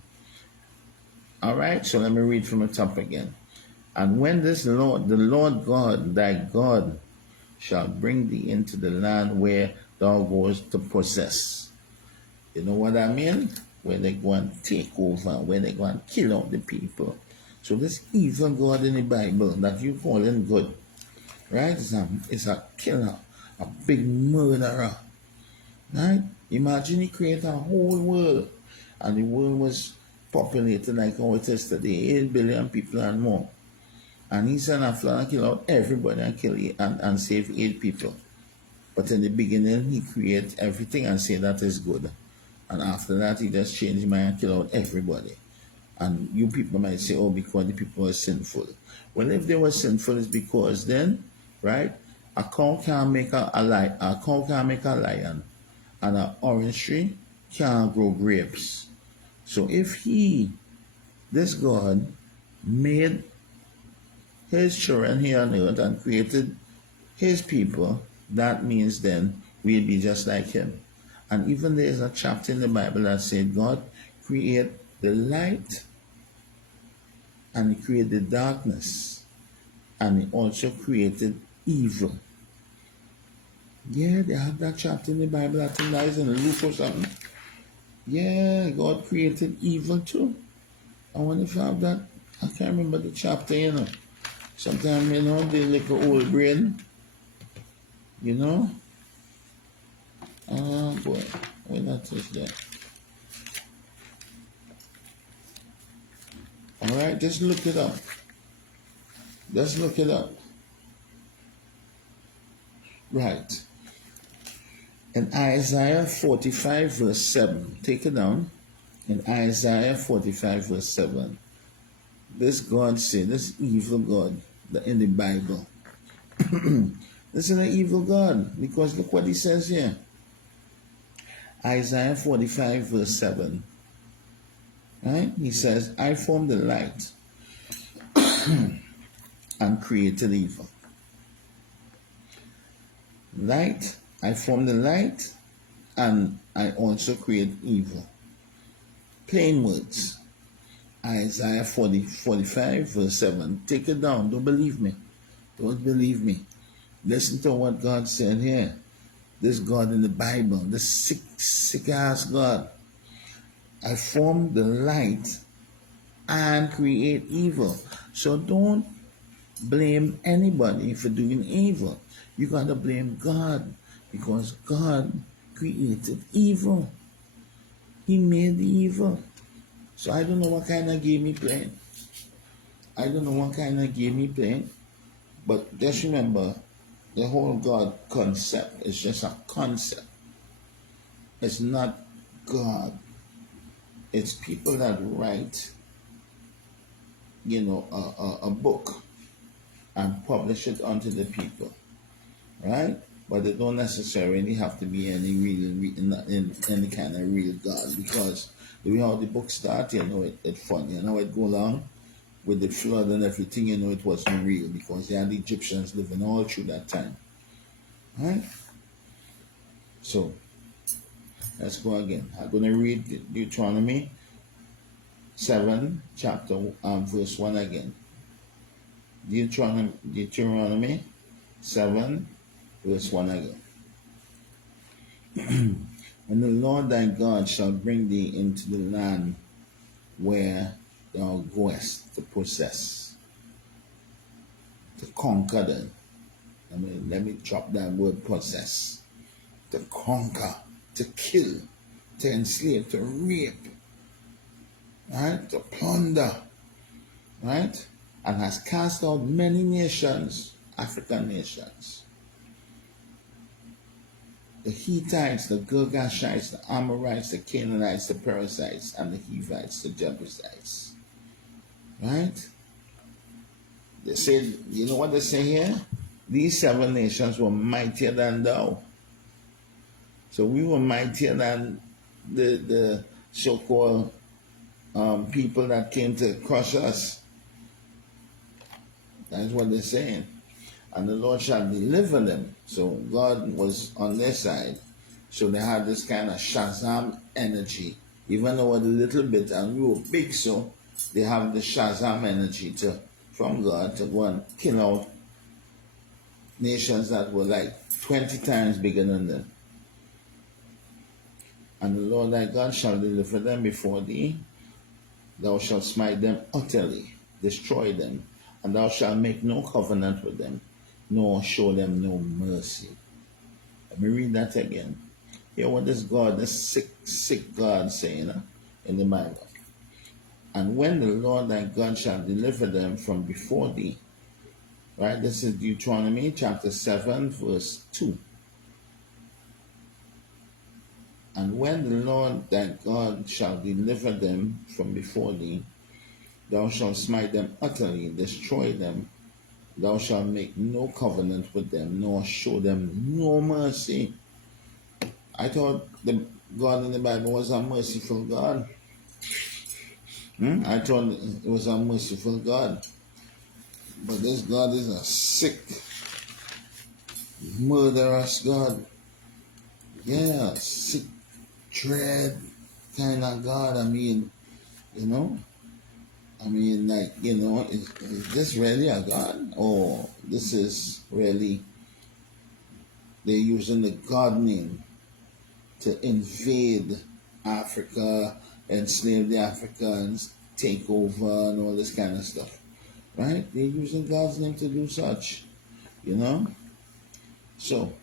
All right, so let me read from the top again. And when the Lord God, thy God, shall bring thee into the land where thou goest to possess. You know what I mean? Where they go and take over, where they go and kill out the people. So this evil God in the Bible that you call him good, right? It's a killer, a big murderer, right? Imagine he created a whole world, and the world was populated like how it is today, 8 billion people and more. And he sent a flood and kill out everybody and and save 8 people. But in the beginning, he created everything and said that is good. And after that, he just changed his mind and kill out everybody. And you people might say, oh, because the people were sinful. Well, if they were sinful, it's because then, right, a cow can't make a cow can't make a lion, and an orange tree can't grow grapes. So if this God, made his children here on earth and created his people, that means then we'll be just like him. And even there is a chapter in the Bible that said God created the light and he created darkness, and he also created evil. Yeah, they have that chapter in the Bible. I think that is in Luke or something. Yeah, God created evil too. I wonder if I have that. I can't remember the chapter, Sometimes, they like an old brain, Oh boy, where that is there. Alright, just look it up. Just look it up. Right. In Isaiah 45 verse 7, take it down. In Isaiah 45 verse 7, this God said, this evil God in the Bible. This is an evil God, because look what he says here. Isaiah 45 verse 7. Right? He says, I formed the light and created evil. Light, I formed the light and I also create evil. Plain words. Isaiah 45 verse 7. Take it down. Don't believe me. Don't believe me. Listen to what God said here. This God in the Bible, this sick ass God. I form the light and create evil. So don't blame anybody for doing evil. You gotta blame God, because God created evil. He made the evil. So I don't know what kind of game he playing. But just remember, the whole God concept is just a concept. It's not God. It's people that write, a book and publish it onto the people, right? But they don't necessarily have to be any any kind of real God, because the way how the book starts, it's funny. It go along with the flood and everything, it wasn't real, because they had the Egyptians living all through that time, right? So let's go again. I'm going to read Deuteronomy 7, chapter verse 1 again. Deuteronomy 7, verse 1 again. And the Lord thy God shall bring thee into the land where thou goest to possess, to conquer them. Let me drop that word possess. To conquer, to kill, to enslave, to rape, right? To plunder, right? And has cast out many nations, African nations. The Hittites, the Girgashites, the Amorites, the Canaanites, the Perizzites, and the Hivites, the Jebusites. Right? They said, you know what they say here? These 7 nations were mightier than thou. So we were mightier than the so-called people that came to crush us. That's what they're saying. And the Lord shall deliver them. So God was on their side. So they had this kind of Shazam energy. Even though a little bit, and we were big, so they have the Shazam energy from God to go and kill out nations that were like 20 times bigger than them. And the Lord thy God shall deliver them before thee. Thou shalt smite them utterly, destroy them, and thou shalt make no covenant with them, nor show them no mercy. Let me read that again. Hear what this God, this sick God saying in the Bible. And when the Lord thy God shall deliver them from before thee, Right? This is Deuteronomy chapter 7, verse 2. And when the Lord thy God shall deliver them from before thee, thou shalt smite them utterly, destroy them. Thou shalt make no covenant with them, nor show them no mercy. I thought the God in the Bible was a merciful God. I thought it was a merciful God. But this God is a sick, murderous God. Yeah, sick, dread kind of God. I mean, you know, is this really a God? Or this is really, they're using the God name to invade Africa, enslave the Africans, take over, and all this kind of stuff. Right? They're using God's name to do such, you know? So,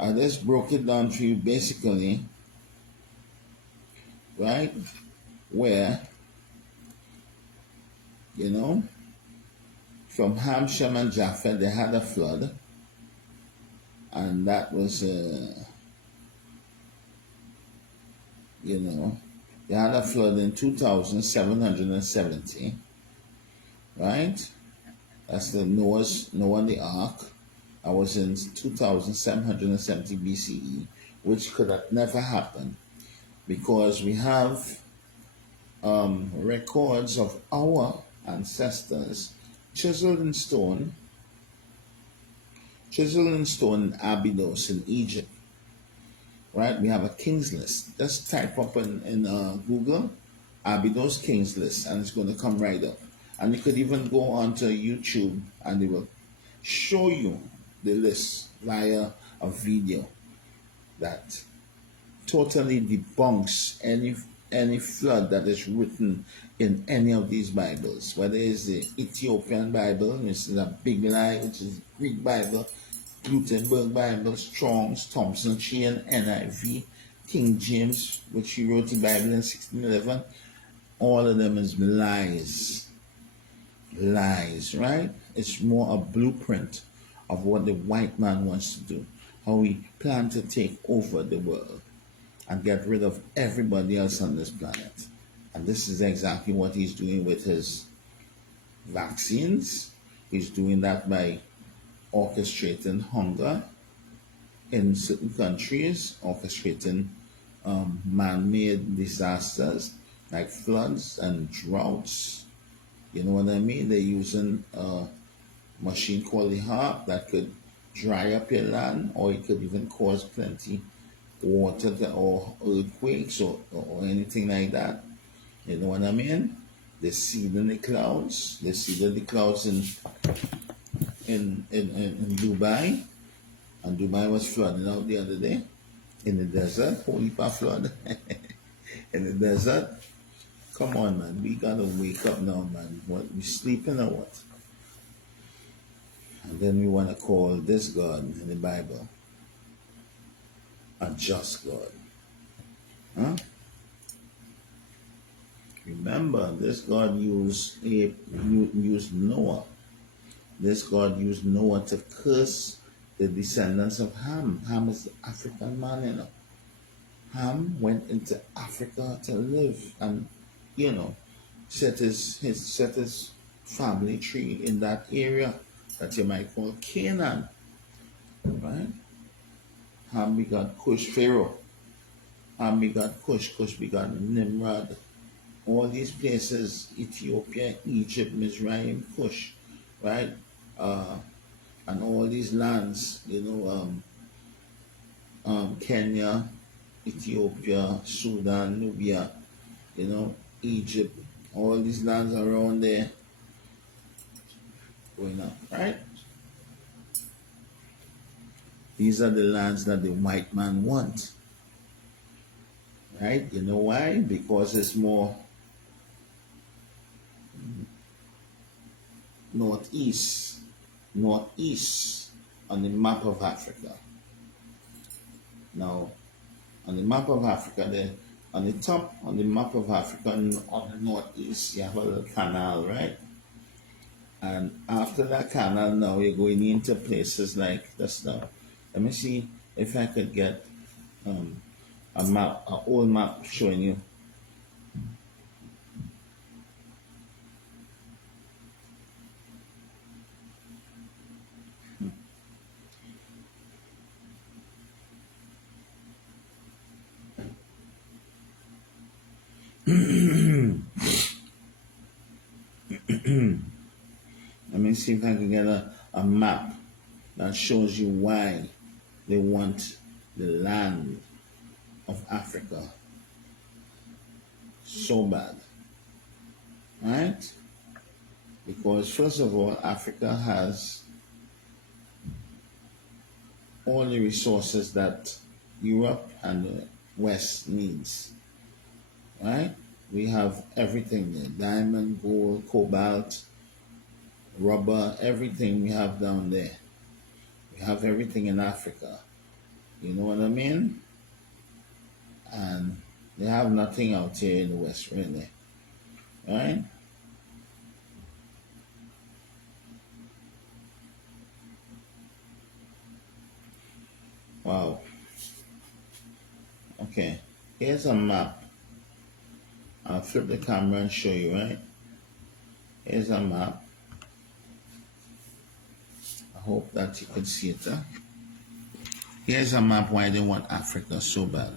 I just broke it down for you basically, right? Where, you know, from Ham, Shem, and Japheth, they had a flood, and that was, you know, they had a flood in 2770, right? That's the Noah and the Ark. I was in 2770 BCE, which could have never happened because we have records of our ancestors chiseled in stone in Abydos in Egypt. Right? We have a king's list. Just type up in Google Abydos king's list, and it's going to come right up. And you could even go onto YouTube, and they will show you the list via a video that totally debunks any flood that is written in any of these Bibles, whether it's the Ethiopian Bible, which is a big lie, which is Greek Bible, Gutenberg Bible, Strong's, Thompson Chain, NIV, King James, which he wrote the Bible in 1611. All of them is lies. Lies, right? It's more a blueprint of what the white man wants to do, how he plans to take over the world and get rid of everybody else on this planet. And this is exactly what he's doing with his vaccines. He's doing that by orchestrating hunger in certain countries, orchestrating man-made disasters like floods and droughts. You know what I mean? They're using a machine called the harp that could dry up your land, or it could even cause plenty water or earthquakes or anything like that. You know what I mean? They seed in the clouds. They seeded the clouds in Dubai, and Dubai was flooding out the other day in the desert. Holy flood in the desert. Come on, man. We gotta wake up now, man. What, we sleeping or what? And then we want to call this God in the Bible a just God. Huh? Remember, this God used Noah. This God used Noah to curse the descendants of Ham. Ham is the African man, you know. Ham went into Africa to live and, you know, set his family tree in that area that you might call Canaan. Right? Ham begot Cush, Pharaoh. Ham begot Cush, Cush begot Nimrod. All these places, Ethiopia, Egypt, Mizraim, Cush, right? And all these lands, you know, Kenya, Ethiopia, Sudan, Nubia, you know, Egypt, all these lands around there going up, right? These are the lands that the white man wants, right? You know why? Because it's more northeast on the map of Africa. Now, on the map of Africa, there, on the top, on the map of Africa, on the northeast, you have a little canal, right? And after that canal, now you're going into places like this now. Let me see if I could get um, a map, an old map showing you. Let me see if I can get a map that shows you why they want the land of Africa so bad. Right? Because, first of all, Africa has all the resources that Europe and the West needs. Right? We have everything there: diamond, gold, cobalt, rubber, everything we have down there. We have everything in Africa. You know what I mean? And they have nothing out here in the West, really. Right? Wow. Okay. Here's a map. I'll flip the camera and show you, right? Here's a map. I hope that you can see it. Huh? Here's a map why they want Africa so bad.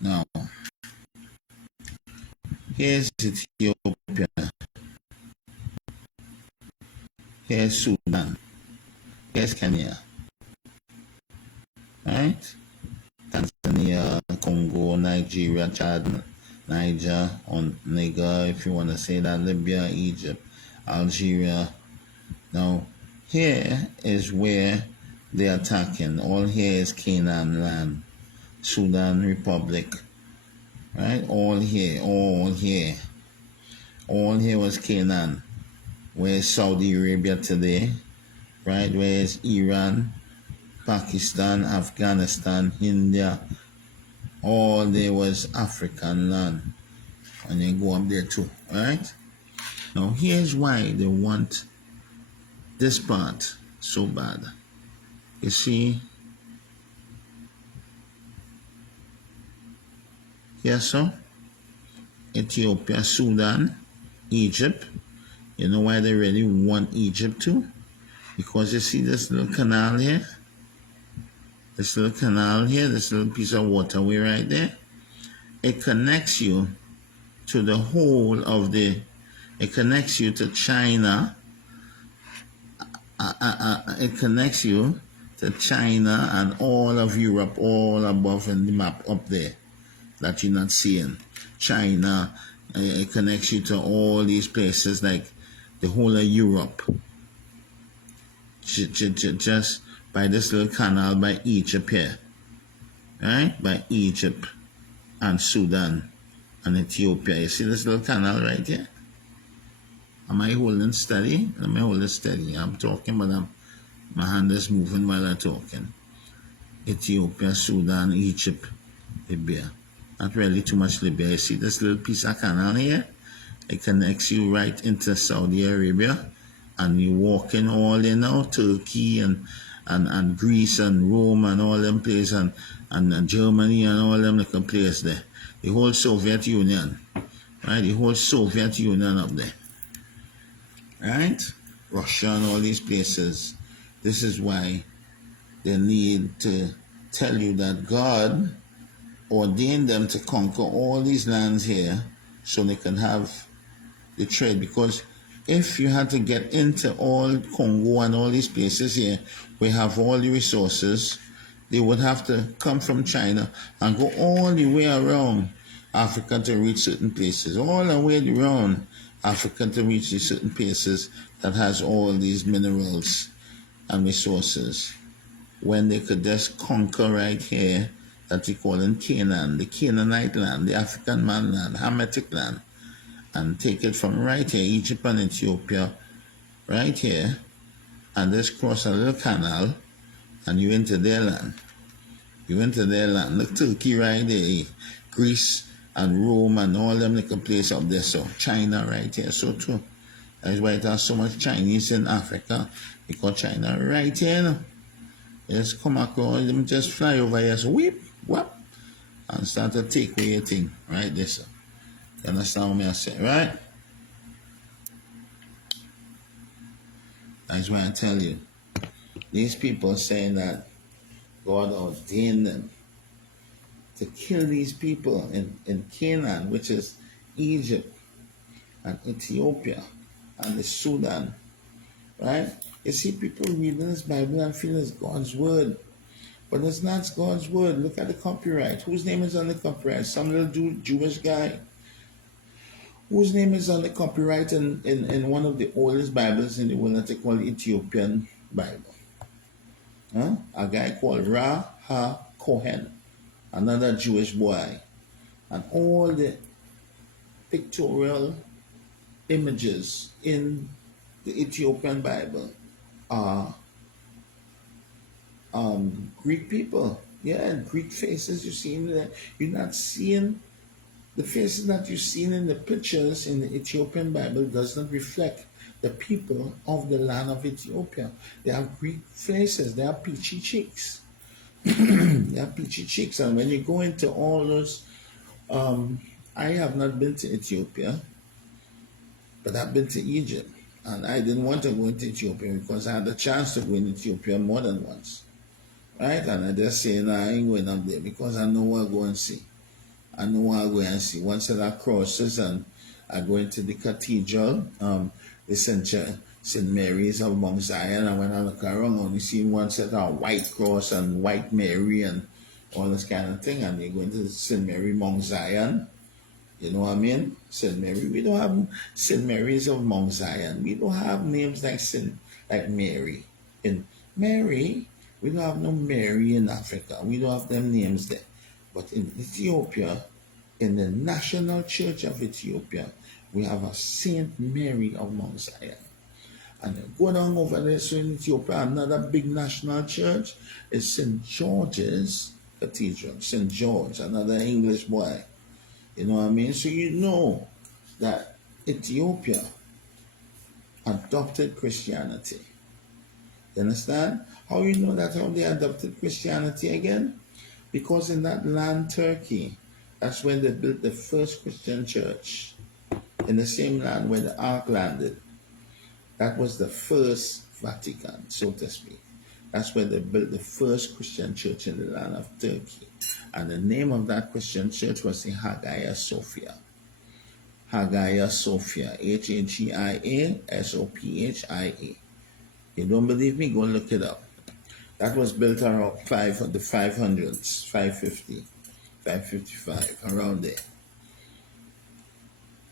Now, here's Ethiopia. Here's Sudan. Here's Kenya. Right? Tanzania, Congo, Nigeria, Chad, Niger, or Niger, if you want to say that, Libya, Egypt, Algeria. Now, here is where they're attacking. All here is Canaan land, Sudan Republic, right? All here, all here. All here was Canaan. Where's Saudi Arabia today, right? Where's Iran, Pakistan, Afghanistan, India? All there was African land. And then go up there too, right? Now, here's why they want this part so bad. You see, yes, sir? Ethiopia, Sudan, Egypt. You know why they really want Egypt too? Because you see this little canal here? This little canal here, this little piece of waterway right there? It connects you to the whole of it connects you to China. It connects you to China and all of Europe, all above in the map up there that you're not seeing. China, it connects you to all these places like the whole of Europe. Just by this little canal by Egypt here. Right? By Egypt and Sudan and Ethiopia. You see this little canal right here? Am I holding steady? Am I holding steady? I'm talking, but my hand is moving while I'm talking. Ethiopia, Sudan, Egypt, Libya. Not really too much Libya. You see this little piece of canal here? It connects you right into Saudi Arabia. And you walk in all in now, Turkey and Greece and Rome and all them places and Germany and all them little places there. The whole Soviet Union. Right? The whole Soviet Union up there. Right? Russia and all these places. This is why they need to tell you that God ordained them to conquer all these lands here so they can have the trade. Because if you had to get into all Congo and all these places here, we have all the resources, they would have to come from China and go all the way around Africa to reach certain places, all the way around Africa to reach the certain places that has all these minerals and resources, when they could just conquer right here that we call in Canaan, the Canaanite land, the African man land, Hamitic land, and take it from right here, Egypt and Ethiopia, right here, and just cross a little canal, and you're into their land. You went to their land. Look, Turkey right there. Greece and Rome and all them little places up there. So China right here. So too. That's why there's so much Chinese in Africa. Because China right here. You know, just come across, them just fly over here. So whip, whap, and start to take away your thing. Right there, sir. You understand what I say, right? That's why I tell you. These people saying that God ordained them to kill these people in Canaan, which is Egypt and Ethiopia and the Sudan, right? You see people reading this Bible and feel it's God's word, but it's not God's word. Look at the copyright. Whose name is on the copyright? Some little Jewish guy. Whose name is on the copyright in one of the oldest Bibles in the world that they call the Ethiopian Bible? Huh? A guy called Ra Ha Kohen, another Jewish boy. And all the pictorial images in the Ethiopian Bible are Greek people. Yeah, Greek faces you see in there. You're not seeing the faces that you've seen in the pictures in the Ethiopian Bible does not reflect the people of the land of Ethiopia. They have Greek faces. They have peachy cheeks. They have peachy cheeks. And when you go into all those, I have not been to Ethiopia, but I've been to Egypt. And I didn't want to go into Ethiopia because I had the chance to go in Ethiopia more than once. Right? And I just say, no, I ain't going up there because I know what I go and see. I know what I go and see. One set of crosses, and I go into the cathedral, the St. Mary's of Mount Zion. And when I look around, I only see one set of white cross and white Mary and all this kind of thing. And they go into St. Mary Mount Zion. You know what I mean? St. Mary. We don't have St. Mary's of Mount Zion. We don't have names like Mary. In Mary, we don't have no Mary in Africa. We don't have them names there. But in Ethiopia, in the National Church of Ethiopia, we have a Saint Mary of Mount Zion. And go down over there, so in Ethiopia, another big national church is St. George's Cathedral. St. George, another English boy. You know what I mean? So you know that Ethiopia adopted Christianity. You understand? How you know that how they adopted Christianity again? Because in that land, Turkey, that's when they built the first Christian church. In the same land where the ark landed. That was the first Vatican, so to speak. That's where they built the first Christian church in the land of Turkey. And the name of that Christian church was the Hagia Sophia. Hagia Sophia. Hagiasophia. You don't believe me? Go look it up. That was built around the 500s, 550, 555, around there.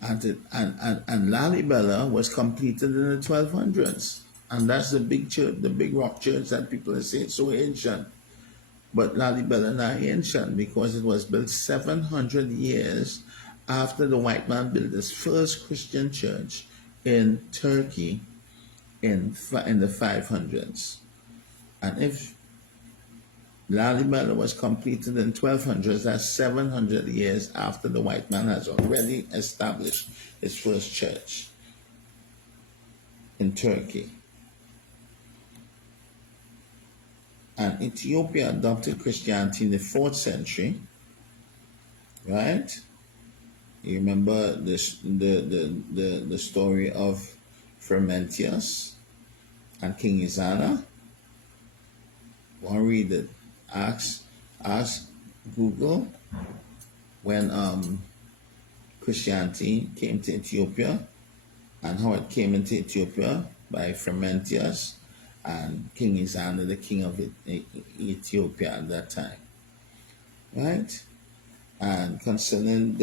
And Lalibela was completed in the 1200s. And that's the big church, the big rock church that people say it's so ancient. But Lalibela not ancient because it was built 700 years after the white man built his first Christian church in Turkey in the 500s. And if Lalibela was completed in 1200s, that's 700 years after the white man has already established his first church in Turkey. And Ethiopia adopted Christianity in the 4th century, right? You remember the story of Frumentius and King Izana? Go and read it. Ask Google when Christianity came to Ethiopia and how it came into Ethiopia by Frumentius and King Izana, the king of Ethiopia at that time, right? And concerning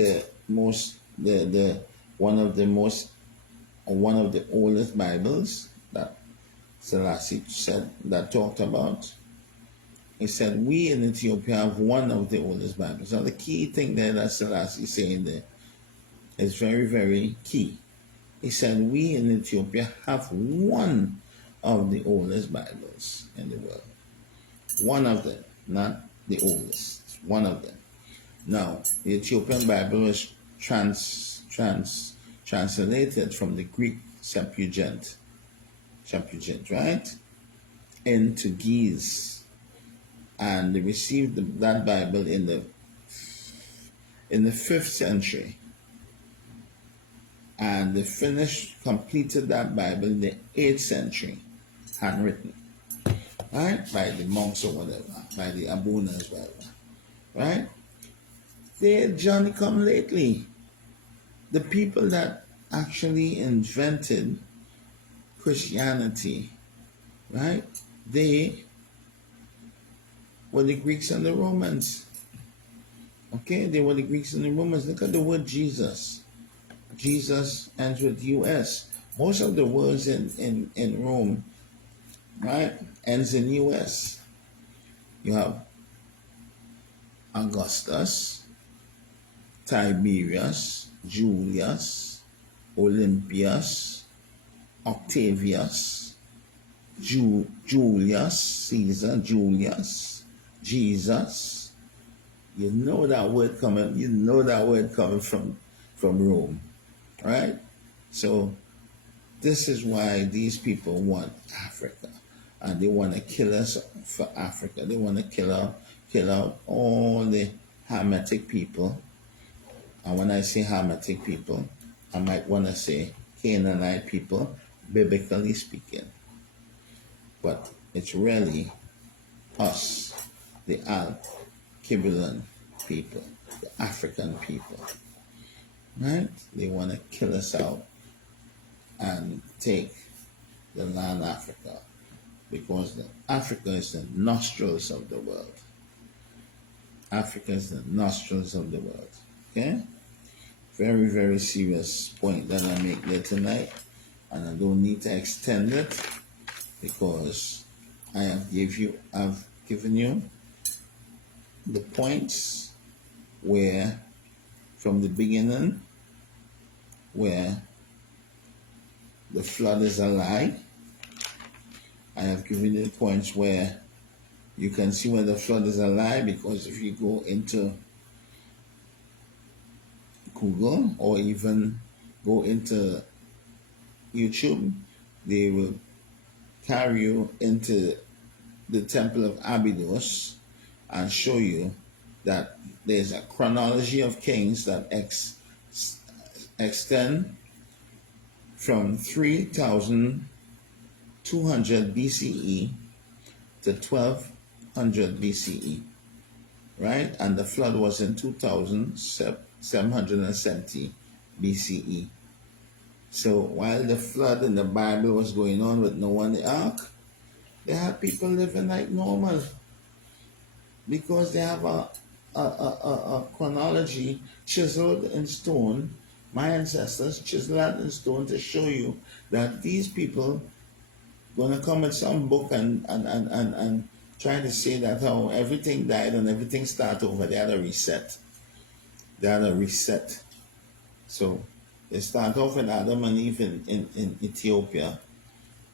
one of the oldest Bibles that Selassie said that talked about. He said, we in Ethiopia have one of the oldest Bibles. Now, the key thing there that Selassie is saying there is very, very key. He said, we in Ethiopia have one of the oldest Bibles in the world. One of them, not the oldest, one of them. Now, the Ethiopian Bible was translated from the Greek Septuagint, right, into Ge'ez, and they received that Bible in the 5th century, and they completed that Bible in the 8th century, handwritten, right, by the monks or whatever, by the Abunas, whatever, right? They Johnny come lately. The people that actually invented Christianity, right? They were the Greeks and the Romans. Okay, they were the Greeks and the Romans. Look at the word Jesus. Jesus ends with US. Most of the words in Rome, right, ends in US. You have Augustus, Tiberius, Julius, Olympius, Octavius, Julius, Caesar, Julius, Jesus. You know that word coming. You know that word coming from Rome, right? So this is why these people want Africa, and they want to kill us for Africa. They want to kill out all the Hamitic people. And when I say Hamitic people, I might want to say Canaanite people, biblically speaking. But it's really us, the Al-Kibulan people, the African people, right? They want to kill us out and take the land Africa, because Africa is the nostrils of the world. Africa is the nostrils of the world, okay? Very, very serious point that I make there tonight, and I don't need to extend it because I've given you the points where, from the beginning, where the flood is a lie. I have given you the points where you can see where the flood is a lie, because if you go into Google or even go into YouTube, they will carry you into the Temple of Abydos and show you that there's a chronology of kings that extend from 3200 BCE to 1200 BCE, right? And the flood was in 2770 BCE. So while the flood in the Bible was going on with Noah and the ark, they had people living like normal, because they have a chronology chiseled in stone. My ancestors chiseled out in stone to show you that these people gonna come with some book and try to say that how everything died and everything started over. They had a reset. So they start off with Adam and Eve in Ethiopia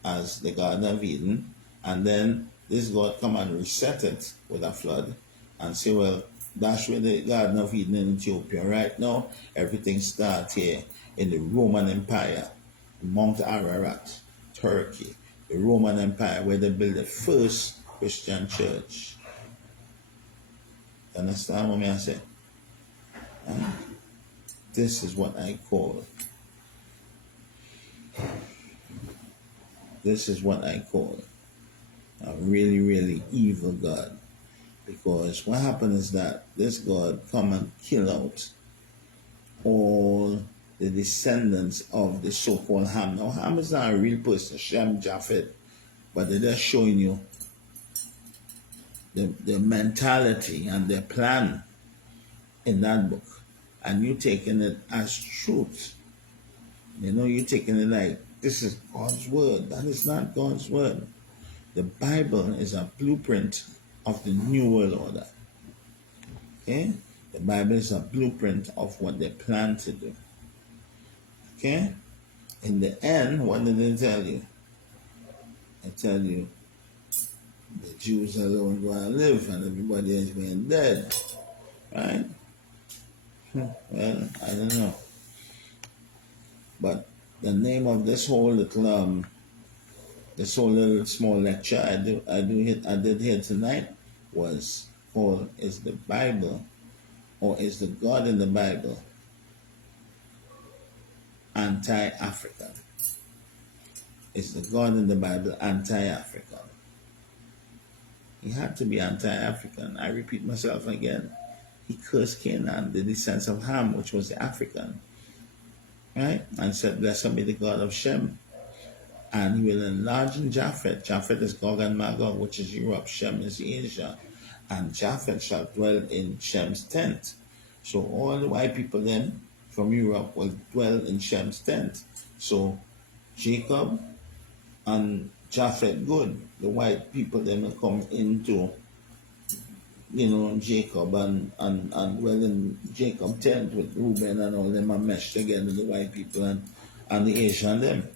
as the Garden of Eden, and then this God come and reset it with a flood and say, well, that's where the Garden of Eden in Ethiopia. Right now, everything starts here in the Roman Empire, Mount Ararat, Turkey, the Roman Empire, where they built the first Christian church. You understand what I say? This is what I call a really, really evil God. Because what happened is that this God come and kill out all the descendants of the so-called Ham. Now, Ham is not a real person, Shem, Japheth, but they're just showing you the mentality and their plan in that book. And you taking it as truth. You know, you taking it like, this is God's word. That is not God's word. The Bible is a blueprint of the New World Order. Okay? The Bible is a blueprint of what they plan to do. Okay? In the end, what did they tell you? I tell you, the Jews alone going to live and everybody else being dead. Right? Well, I don't know. But the name of this whole little small lecture I did here tonight was called "Is the Bible or is the God in the Bible anti-African?" Is the God in the Bible anti-African? He had to be anti-African. I repeat myself again. He cursed Canaan, the descendants of Ham, which was the African, right? And said, "Blessed be the God of Shem." And he will enlarge in Japheth. Japheth is Gog and Magog, which is Europe. Shem is Asia. And Japheth shall dwell in Shem's tent. So all the white people then from Europe will dwell in Shem's tent. So Jacob and Japheth good. The white people then will come into, Jacob and dwell in Jacob tent with Reuben and all them are meshed together, the white people and the Asian them,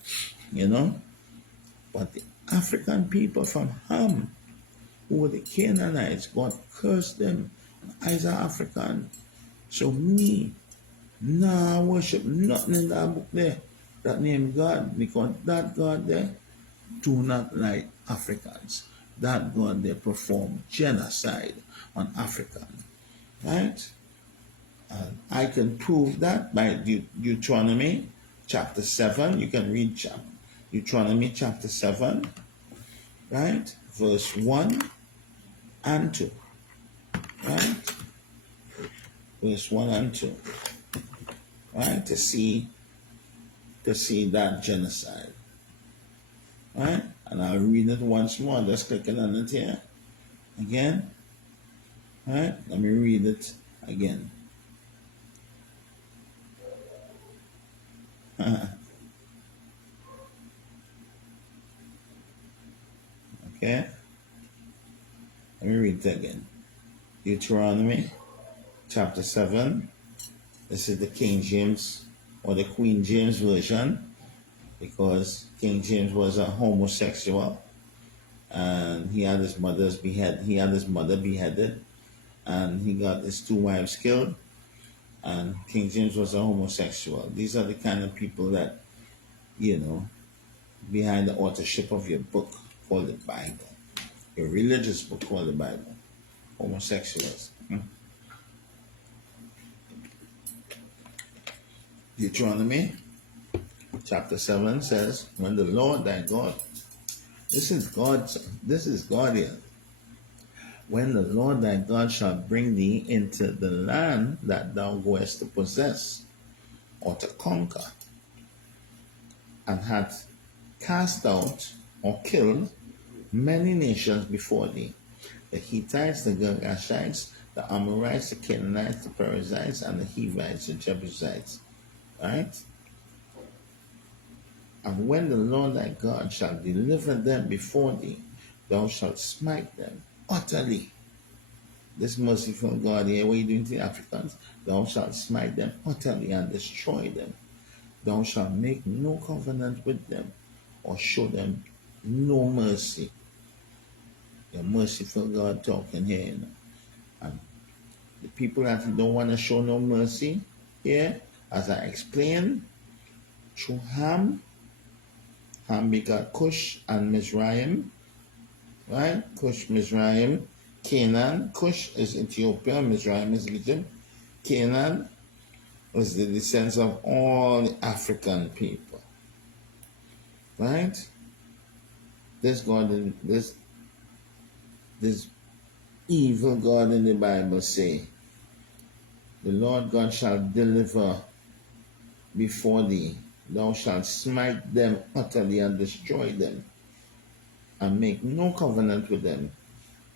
But the African people from Ham, who were the Canaanites, God cursed them. Eyes are African. So me, nah worship nothing in that book there that name God, because that God there do not like Africans. That God there perform genocide on Africans. Right? And I can prove that by Deuteronomy chapter 7. You can read Deuteronomy chapter 7, right? Verse 1 and 2. Right? Verse 1 and 2. Right? To see that genocide. Right? And I'll read it once more. Just clicking on it here. Again. Right? Let me read it again. Okay? Let me read it again. Deuteronomy chapter 7. This is the King James or the Queen James version, because King James was a homosexual and he had his mother beheaded and he got his 2 wives killed, and King James was a homosexual. These are the kind of people that, behind the authorship of your book called the Bible, your religious book called the Bible. Homosexuals. Deuteronomy chapter 7 says, when the Lord thy God, this is God here. When the Lord thy God shall bring thee into the land that thou goest to possess or to conquer, and hath cast out or killed many nations before thee, the Hittites, the Girgashites, the Amorites, the Canaanites, the Perizzites, and the Hivites, the Jebusites. Right? And when the Lord thy God shall deliver them before thee, thou shalt smite them utterly. This merciful God here, what are you doing to the Africans? Thou shalt smite them utterly and destroy them. Thou shalt make no covenant with them or show them no mercy. The merciful God talking here. And the people that don't want to show no mercy here, as I explained, through Ham begot Cush and Mizraim, right? Cush, Mizraim, Canaan. Cush is Ethiopia, Mizraim is Egypt. Canaan was the descendants of all the African people, right? This God, this evil God in the Bible say, the Lord God shall deliver before thee. Thou shalt smite them utterly and destroy them, and make no covenant with them,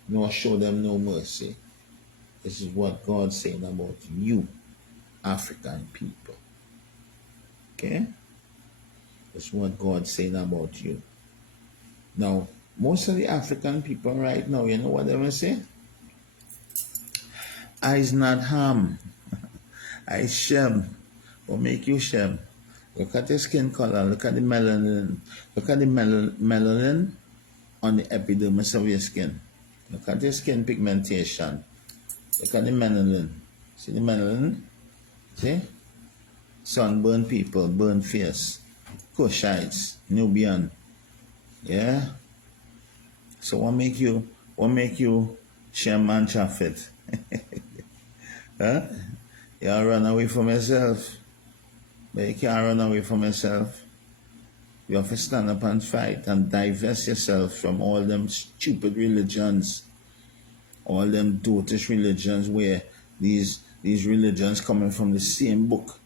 nor show them no mercy. This is what God's saying about you, African people. Okay? That's what God's saying about you. Now, most of the African people right now, you know what they will say? I's not Ham. I's Shem. What make you Shem? Look at the skin color. Look at the melanin. Look at the melanin on the epidermis of your skin. Look at your skin pigmentation. Look at the melanin. See the melanin? See? Sunburn people, burn face. Cushites, Nubian. Yeah? So what make you share man traffic? Huh? You run away from yourself. But you can't run away from yourself. You have to stand up and fight and divest yourself from all them stupid religions, all them dotish religions where these religions coming from the same book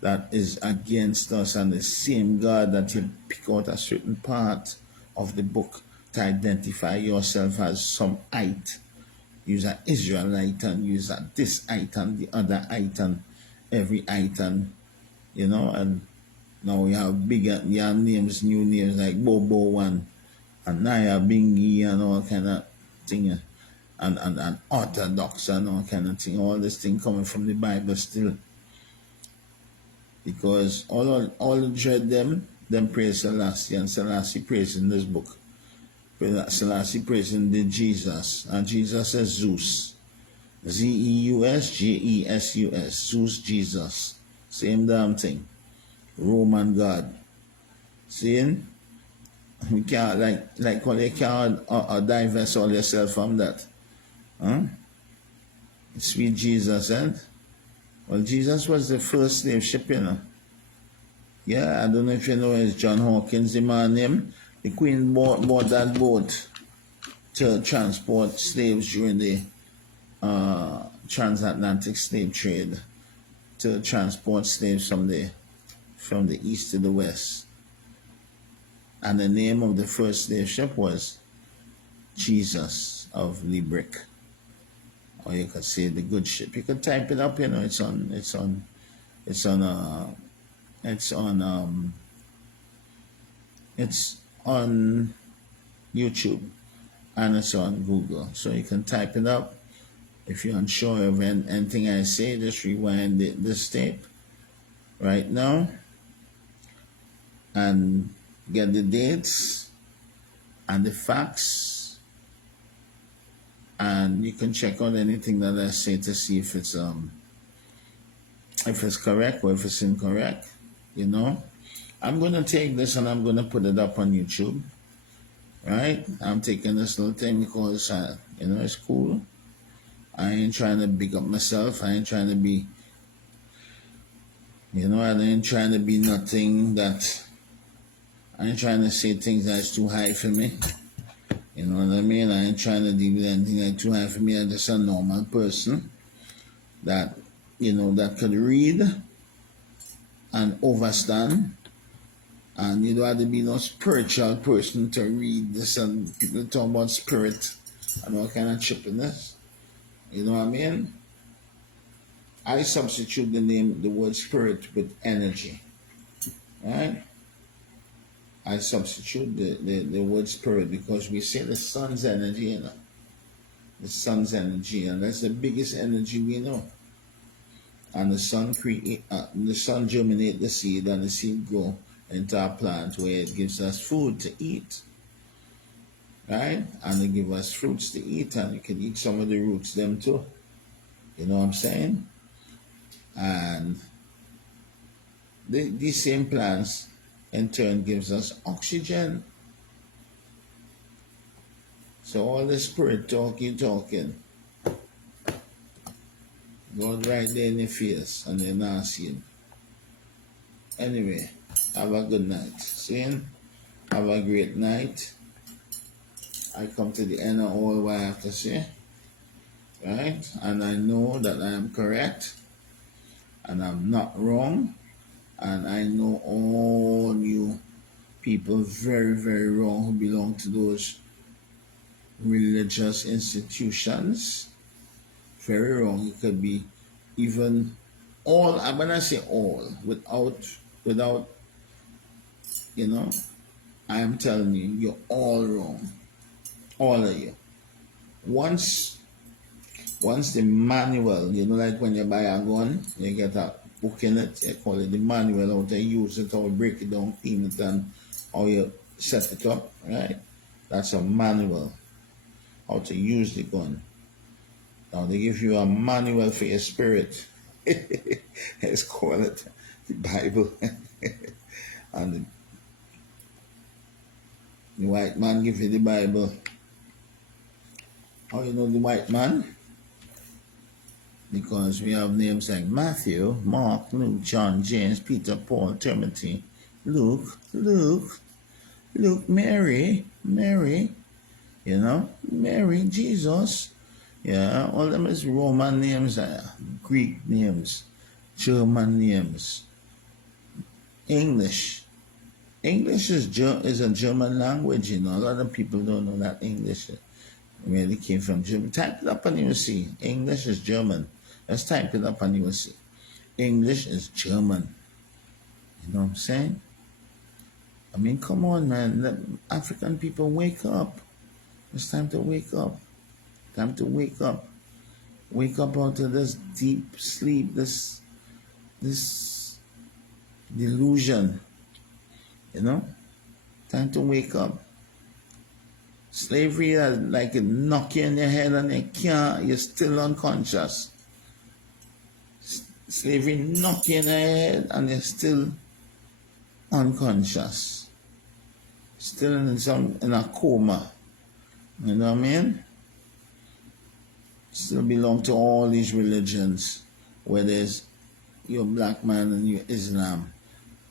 that is against us and the same God that you pick out a certain part of the book to identify yourself as some ite. Use an Israelite and use a this ite and the other ite and every ite and and now we have bigger names, new names like Bobo One and Naya Bingi and all kind of thing and Orthodox and all kind of thing. All this thing coming from the Bible still. Because all dread them praise Selassie and Selassie praise in this book. Selassie praise in the Jesus. And Jesus is Zeus. Zeus, Jesus. Zeus, Jesus. Same damn thing. Roman God. Seeing? We can't like when you can't divest all yourself from that. Huh? Sweet Jesus, and well, Jesus was the first slave ship, Yeah, I don't know if you know, it's John Hawkins, the man name. The Queen bought that boat to transport slaves during the transatlantic slave trade, to transport slaves from the east to the west. And the name of the first slave ship was Jesus of Librick. Or you could say the good ship. You could type it up, it's on YouTube and it's on Google. So you can type it up. If you're unsure of anything I say, just rewind this tape right now and get the dates and the facts, and you can check out anything that I say to see if it's correct or if it's incorrect. I'm gonna take this and I'm gonna put it up on YouTube. Right? I'm taking this little thing because it's cool. I ain't trying to big up myself. I ain't trying to be I ain't trying to be nothing that I ain't trying to say things that's too high for me. You know what I mean? I ain't trying to do anything that's too high for me. I'm just a normal person that that could read and understand. And you don't have to be no spiritual person to read this, and people talk about spirit and all kind of trippiness. You know what I mean? I substitute the word spirit with energy. Right? I substitute the word spirit because we say the sun's energy, The sun's energy, and that's the biggest energy we know. And the sun germinates the seed, and the seed grow into a plant where it gives us food to eat. Right? And it gives us fruits to eat, and you can eat some of the roots them too. You know what I'm saying? And these same plants in turn gives us oxygen. So all the spirit talking, God right there in your face and they're not seeing. Anyway, have a good night. Seeing? Have a great night. I come to the end of all what I have to say. Right? And I know that I am correct. And I'm not wrong. And I know all you people very, very wrong who belong to those religious institutions. Very wrong. It could be even all, when I say all, without, I am telling you, you're all wrong. All of you. Once the manual, like when you buy a gun, you get a book in it, they call it the manual, how to use it, how to break it down, clean it, and how you set it up, right? That's a manual how to use the gun. Now they give you a manual for your spirit. Let's call it the Bible. And the white man give you the Bible. How you know the white man? Because we have names like Matthew, Mark, Luke, John, James, Peter, Paul, Timothy, Luke, Mary, Mary, Jesus. Yeah, all them is Roman names, Greek names, German names, English. English is a German language, A lot of people don't know that English really came from German. Type it up and you will see. English is German. Let's type it up and you will see. English is German. You know what I'm saying? I mean, come on, man. Let African people wake up. It's time to wake up. Time to wake up. Wake up out of this deep sleep, this delusion. Time to wake up. Slavery is like it knock you in your head and you're still unconscious. Slavery knock you in the head and you're still unconscious. Still in a coma. You know what I mean? Still belong to all these religions, where there's your black man and your Islam.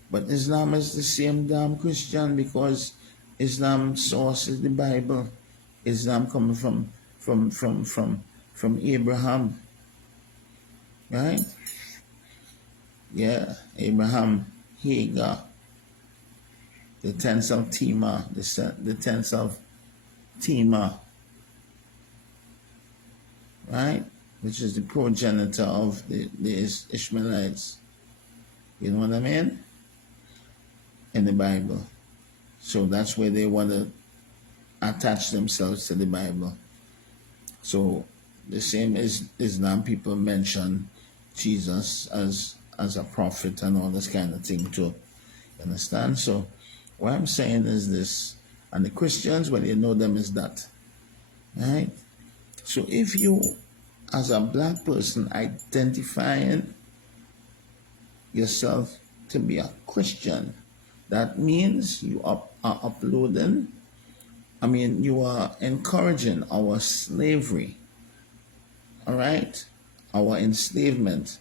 But Islam is the same damn Christian, because Islam source is the Bible. Islam coming from Abraham. Right? Yeah, Abraham, Hagar, the tents of Timah, the tents of Timah, right? Which is the progenitor of the Ishmaelites. You know what I mean? In the Bible. So that's where they want to attach themselves to the Bible. So the same as Islam, people mention Jesus as a prophet and all this kind of thing too. You understand? So what I'm saying is this, and the Christians, well, you know them as that. Right? So if you, as a black person, identifying yourself to be a Christian, that means you are uploading, you are encouraging our slavery, all right? Our enslavement,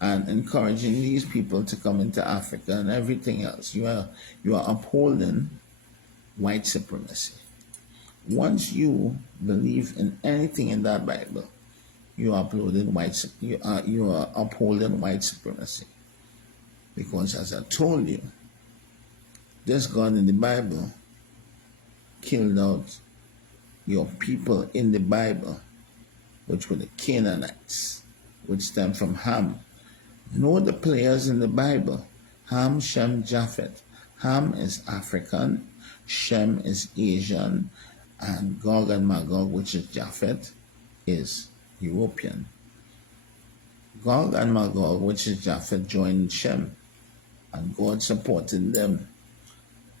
and encouraging these people to come into Africa and everything else. You are upholding white supremacy. Once you believe in anything in that Bible, you are upholding white supremacy. Because as I told you, this God in the Bible killed out your people in the Bible, which were the Canaanites, which stem from Ham. Know the players in the Bible: Ham, Shem, Japheth. Ham is African, Shem is Asian, and Gog and Magog, which is Japheth, is European. Gog and Magog, which is Japheth, joined Shem, and God supported them.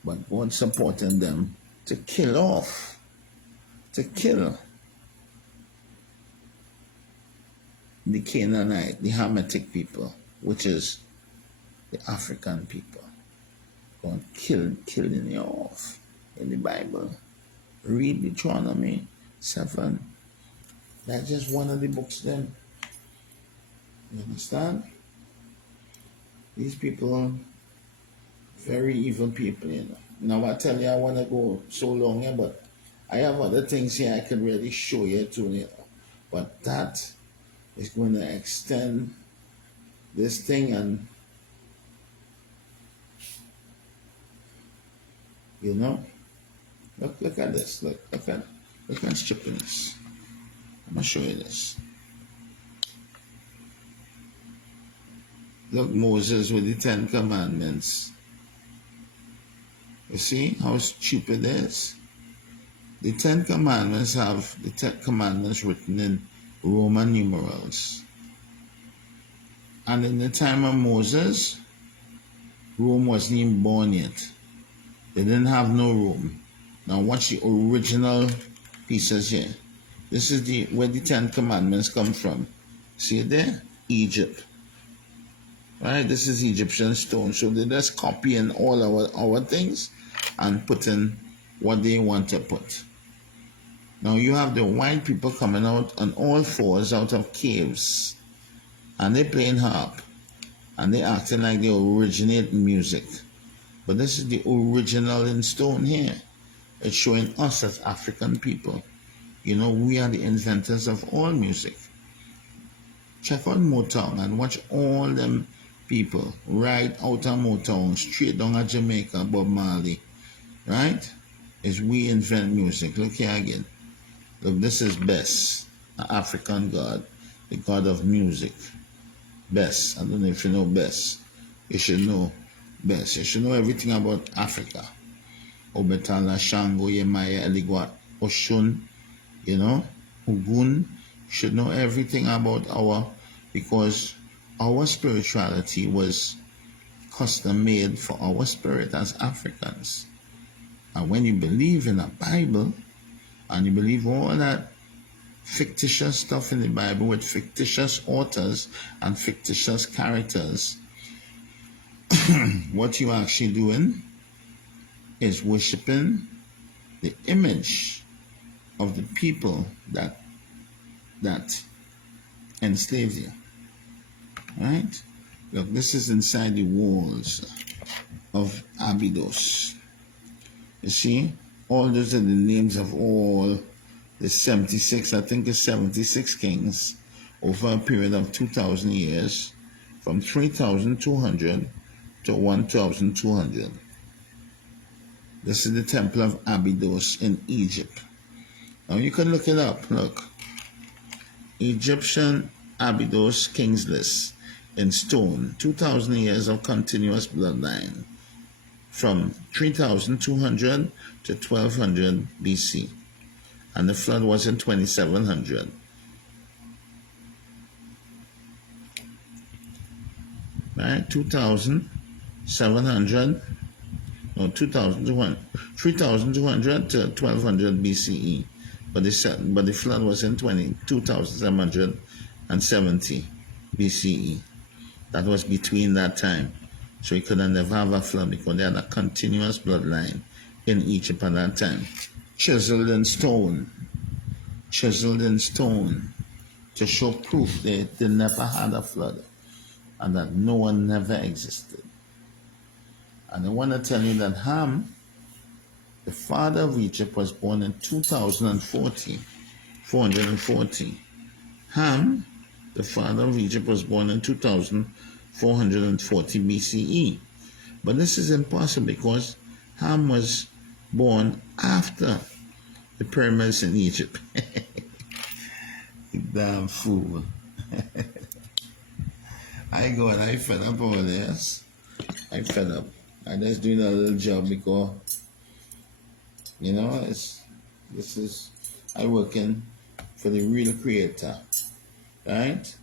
But God supported them to kill the Canaanite, the Hamitic people, which is the African people. God killing you off in the Bible. Read Deuteronomy 7. That's just one of the books then. You understand? These people, very evil people, Now I tell you, I want to go so long here, but I have other things here I can really show you too, But that is going to extend this thing, and look at this. Look at stupidness. I'm gonna show you this. Look, Moses with the 10 Commandments. You see how stupid it is? The 10 Commandments have the 10 Commandments written in Roman numerals. And in the time of Moses, Rome wasn't even born yet. They didn't have no Rome. Now watch the original pieces here. This is the where the Ten Commandments come from. See it there? Egypt. Right? This is Egyptian stone. So they're just copying all our things and putting what they want to put. Now you have the white people coming out on all fours out of caves. And they playing harp. And they acting like they originate music. But this is the original in stone here. It's showing us as African people. You know, we are the inventors of all music. Check out Motown and watch all them people right out of Motown, straight down to Jamaica, Bob Marley. Right? Is we invent music. Look here again. Look, this is Bess, an African god, the god of music. Bess. I don't know if you know Bess. You should know Bess. You should know everything about Africa. Obetala, Shango, Yemaya, Eligwa, Oshun, you know, Ugun. Should know everything about because our spirituality was custom made for our spirit as Africans. And when you believe in a Bible and you believe all that fictitious stuff in the Bible with fictitious authors and fictitious characters, what you're actually doing is worshiping the image of the people that enslaved you. Right? Look, this is inside the walls of Abydos. You see, all those are the names of all the 76, I think it's 76 kings over a period of 2,000 years, from 3,200 to 1,200. This is the Temple of Abydos in Egypt. Now you can look it up. Look, Egyptian Abydos Kings List in stone, 2,000 years of continuous bloodline, from 3,200 to 1,200 BC. And the flood was in 2,700. Right? 2,700, no, 2,200, 3,200 to 1,200 BCE. But the flood was in 2,770 BCE. That was between that time. So you could never have a flood because they had a continuous bloodline in Egypt at that time. Chiseled in stone to show proof that they never had a flood and that no one never existed. And I want to tell you that Ham, the father of Egypt, was born in 440. Ham, the father of Egypt, was born in 2,440 BCE. But this is impossible because Ham was born after the pyramids in Egypt. You damn fool. I fed up over this. I fed up. I just doing a little job because, you know, I working for the real creator. Right?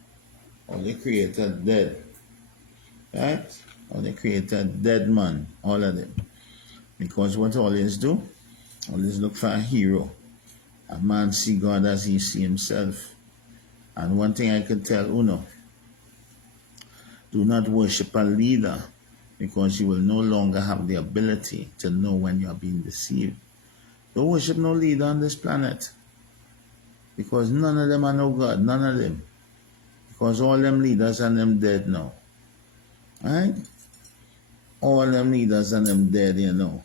Or the creator dead. Right? Or the creator dead man. All of them. Because what always do? Always look for a hero. A man see God as he see himself. And one thing I can tell Uno, do not worship a leader because you will no longer have the ability to know when you are being deceived. Don't worship no leader on this planet because none of them are no God, none of them. Because all them leaders and them dead now. Right? All them leaders and them dead, you know.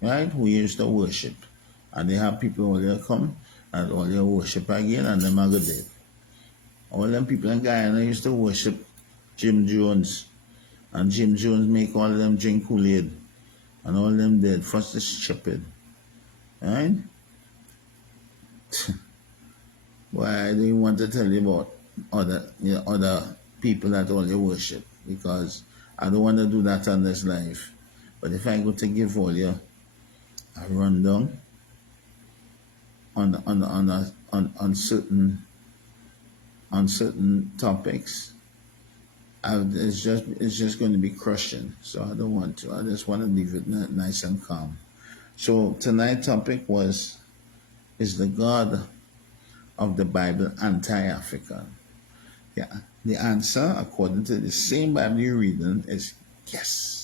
Right? Who used to worship. And they have people who will come and all they worship again and them are dead. All them people in Guyana used to worship Jim Jones. And Jim Jones make all of them drink Kool-Aid. And all them dead. First the shepherd. Right? Why do you want to tell you about other people that all you worship? Because I don't want to do that on this life. But if I go to give all you a rundown on certain topics, it's just going to be crushing. So I don't want to. I just want to leave it nice and calm. So tonight's topic was, is the God of the Bible anti-African? Yeah. The answer, according to the same Bible you're reading, is yes.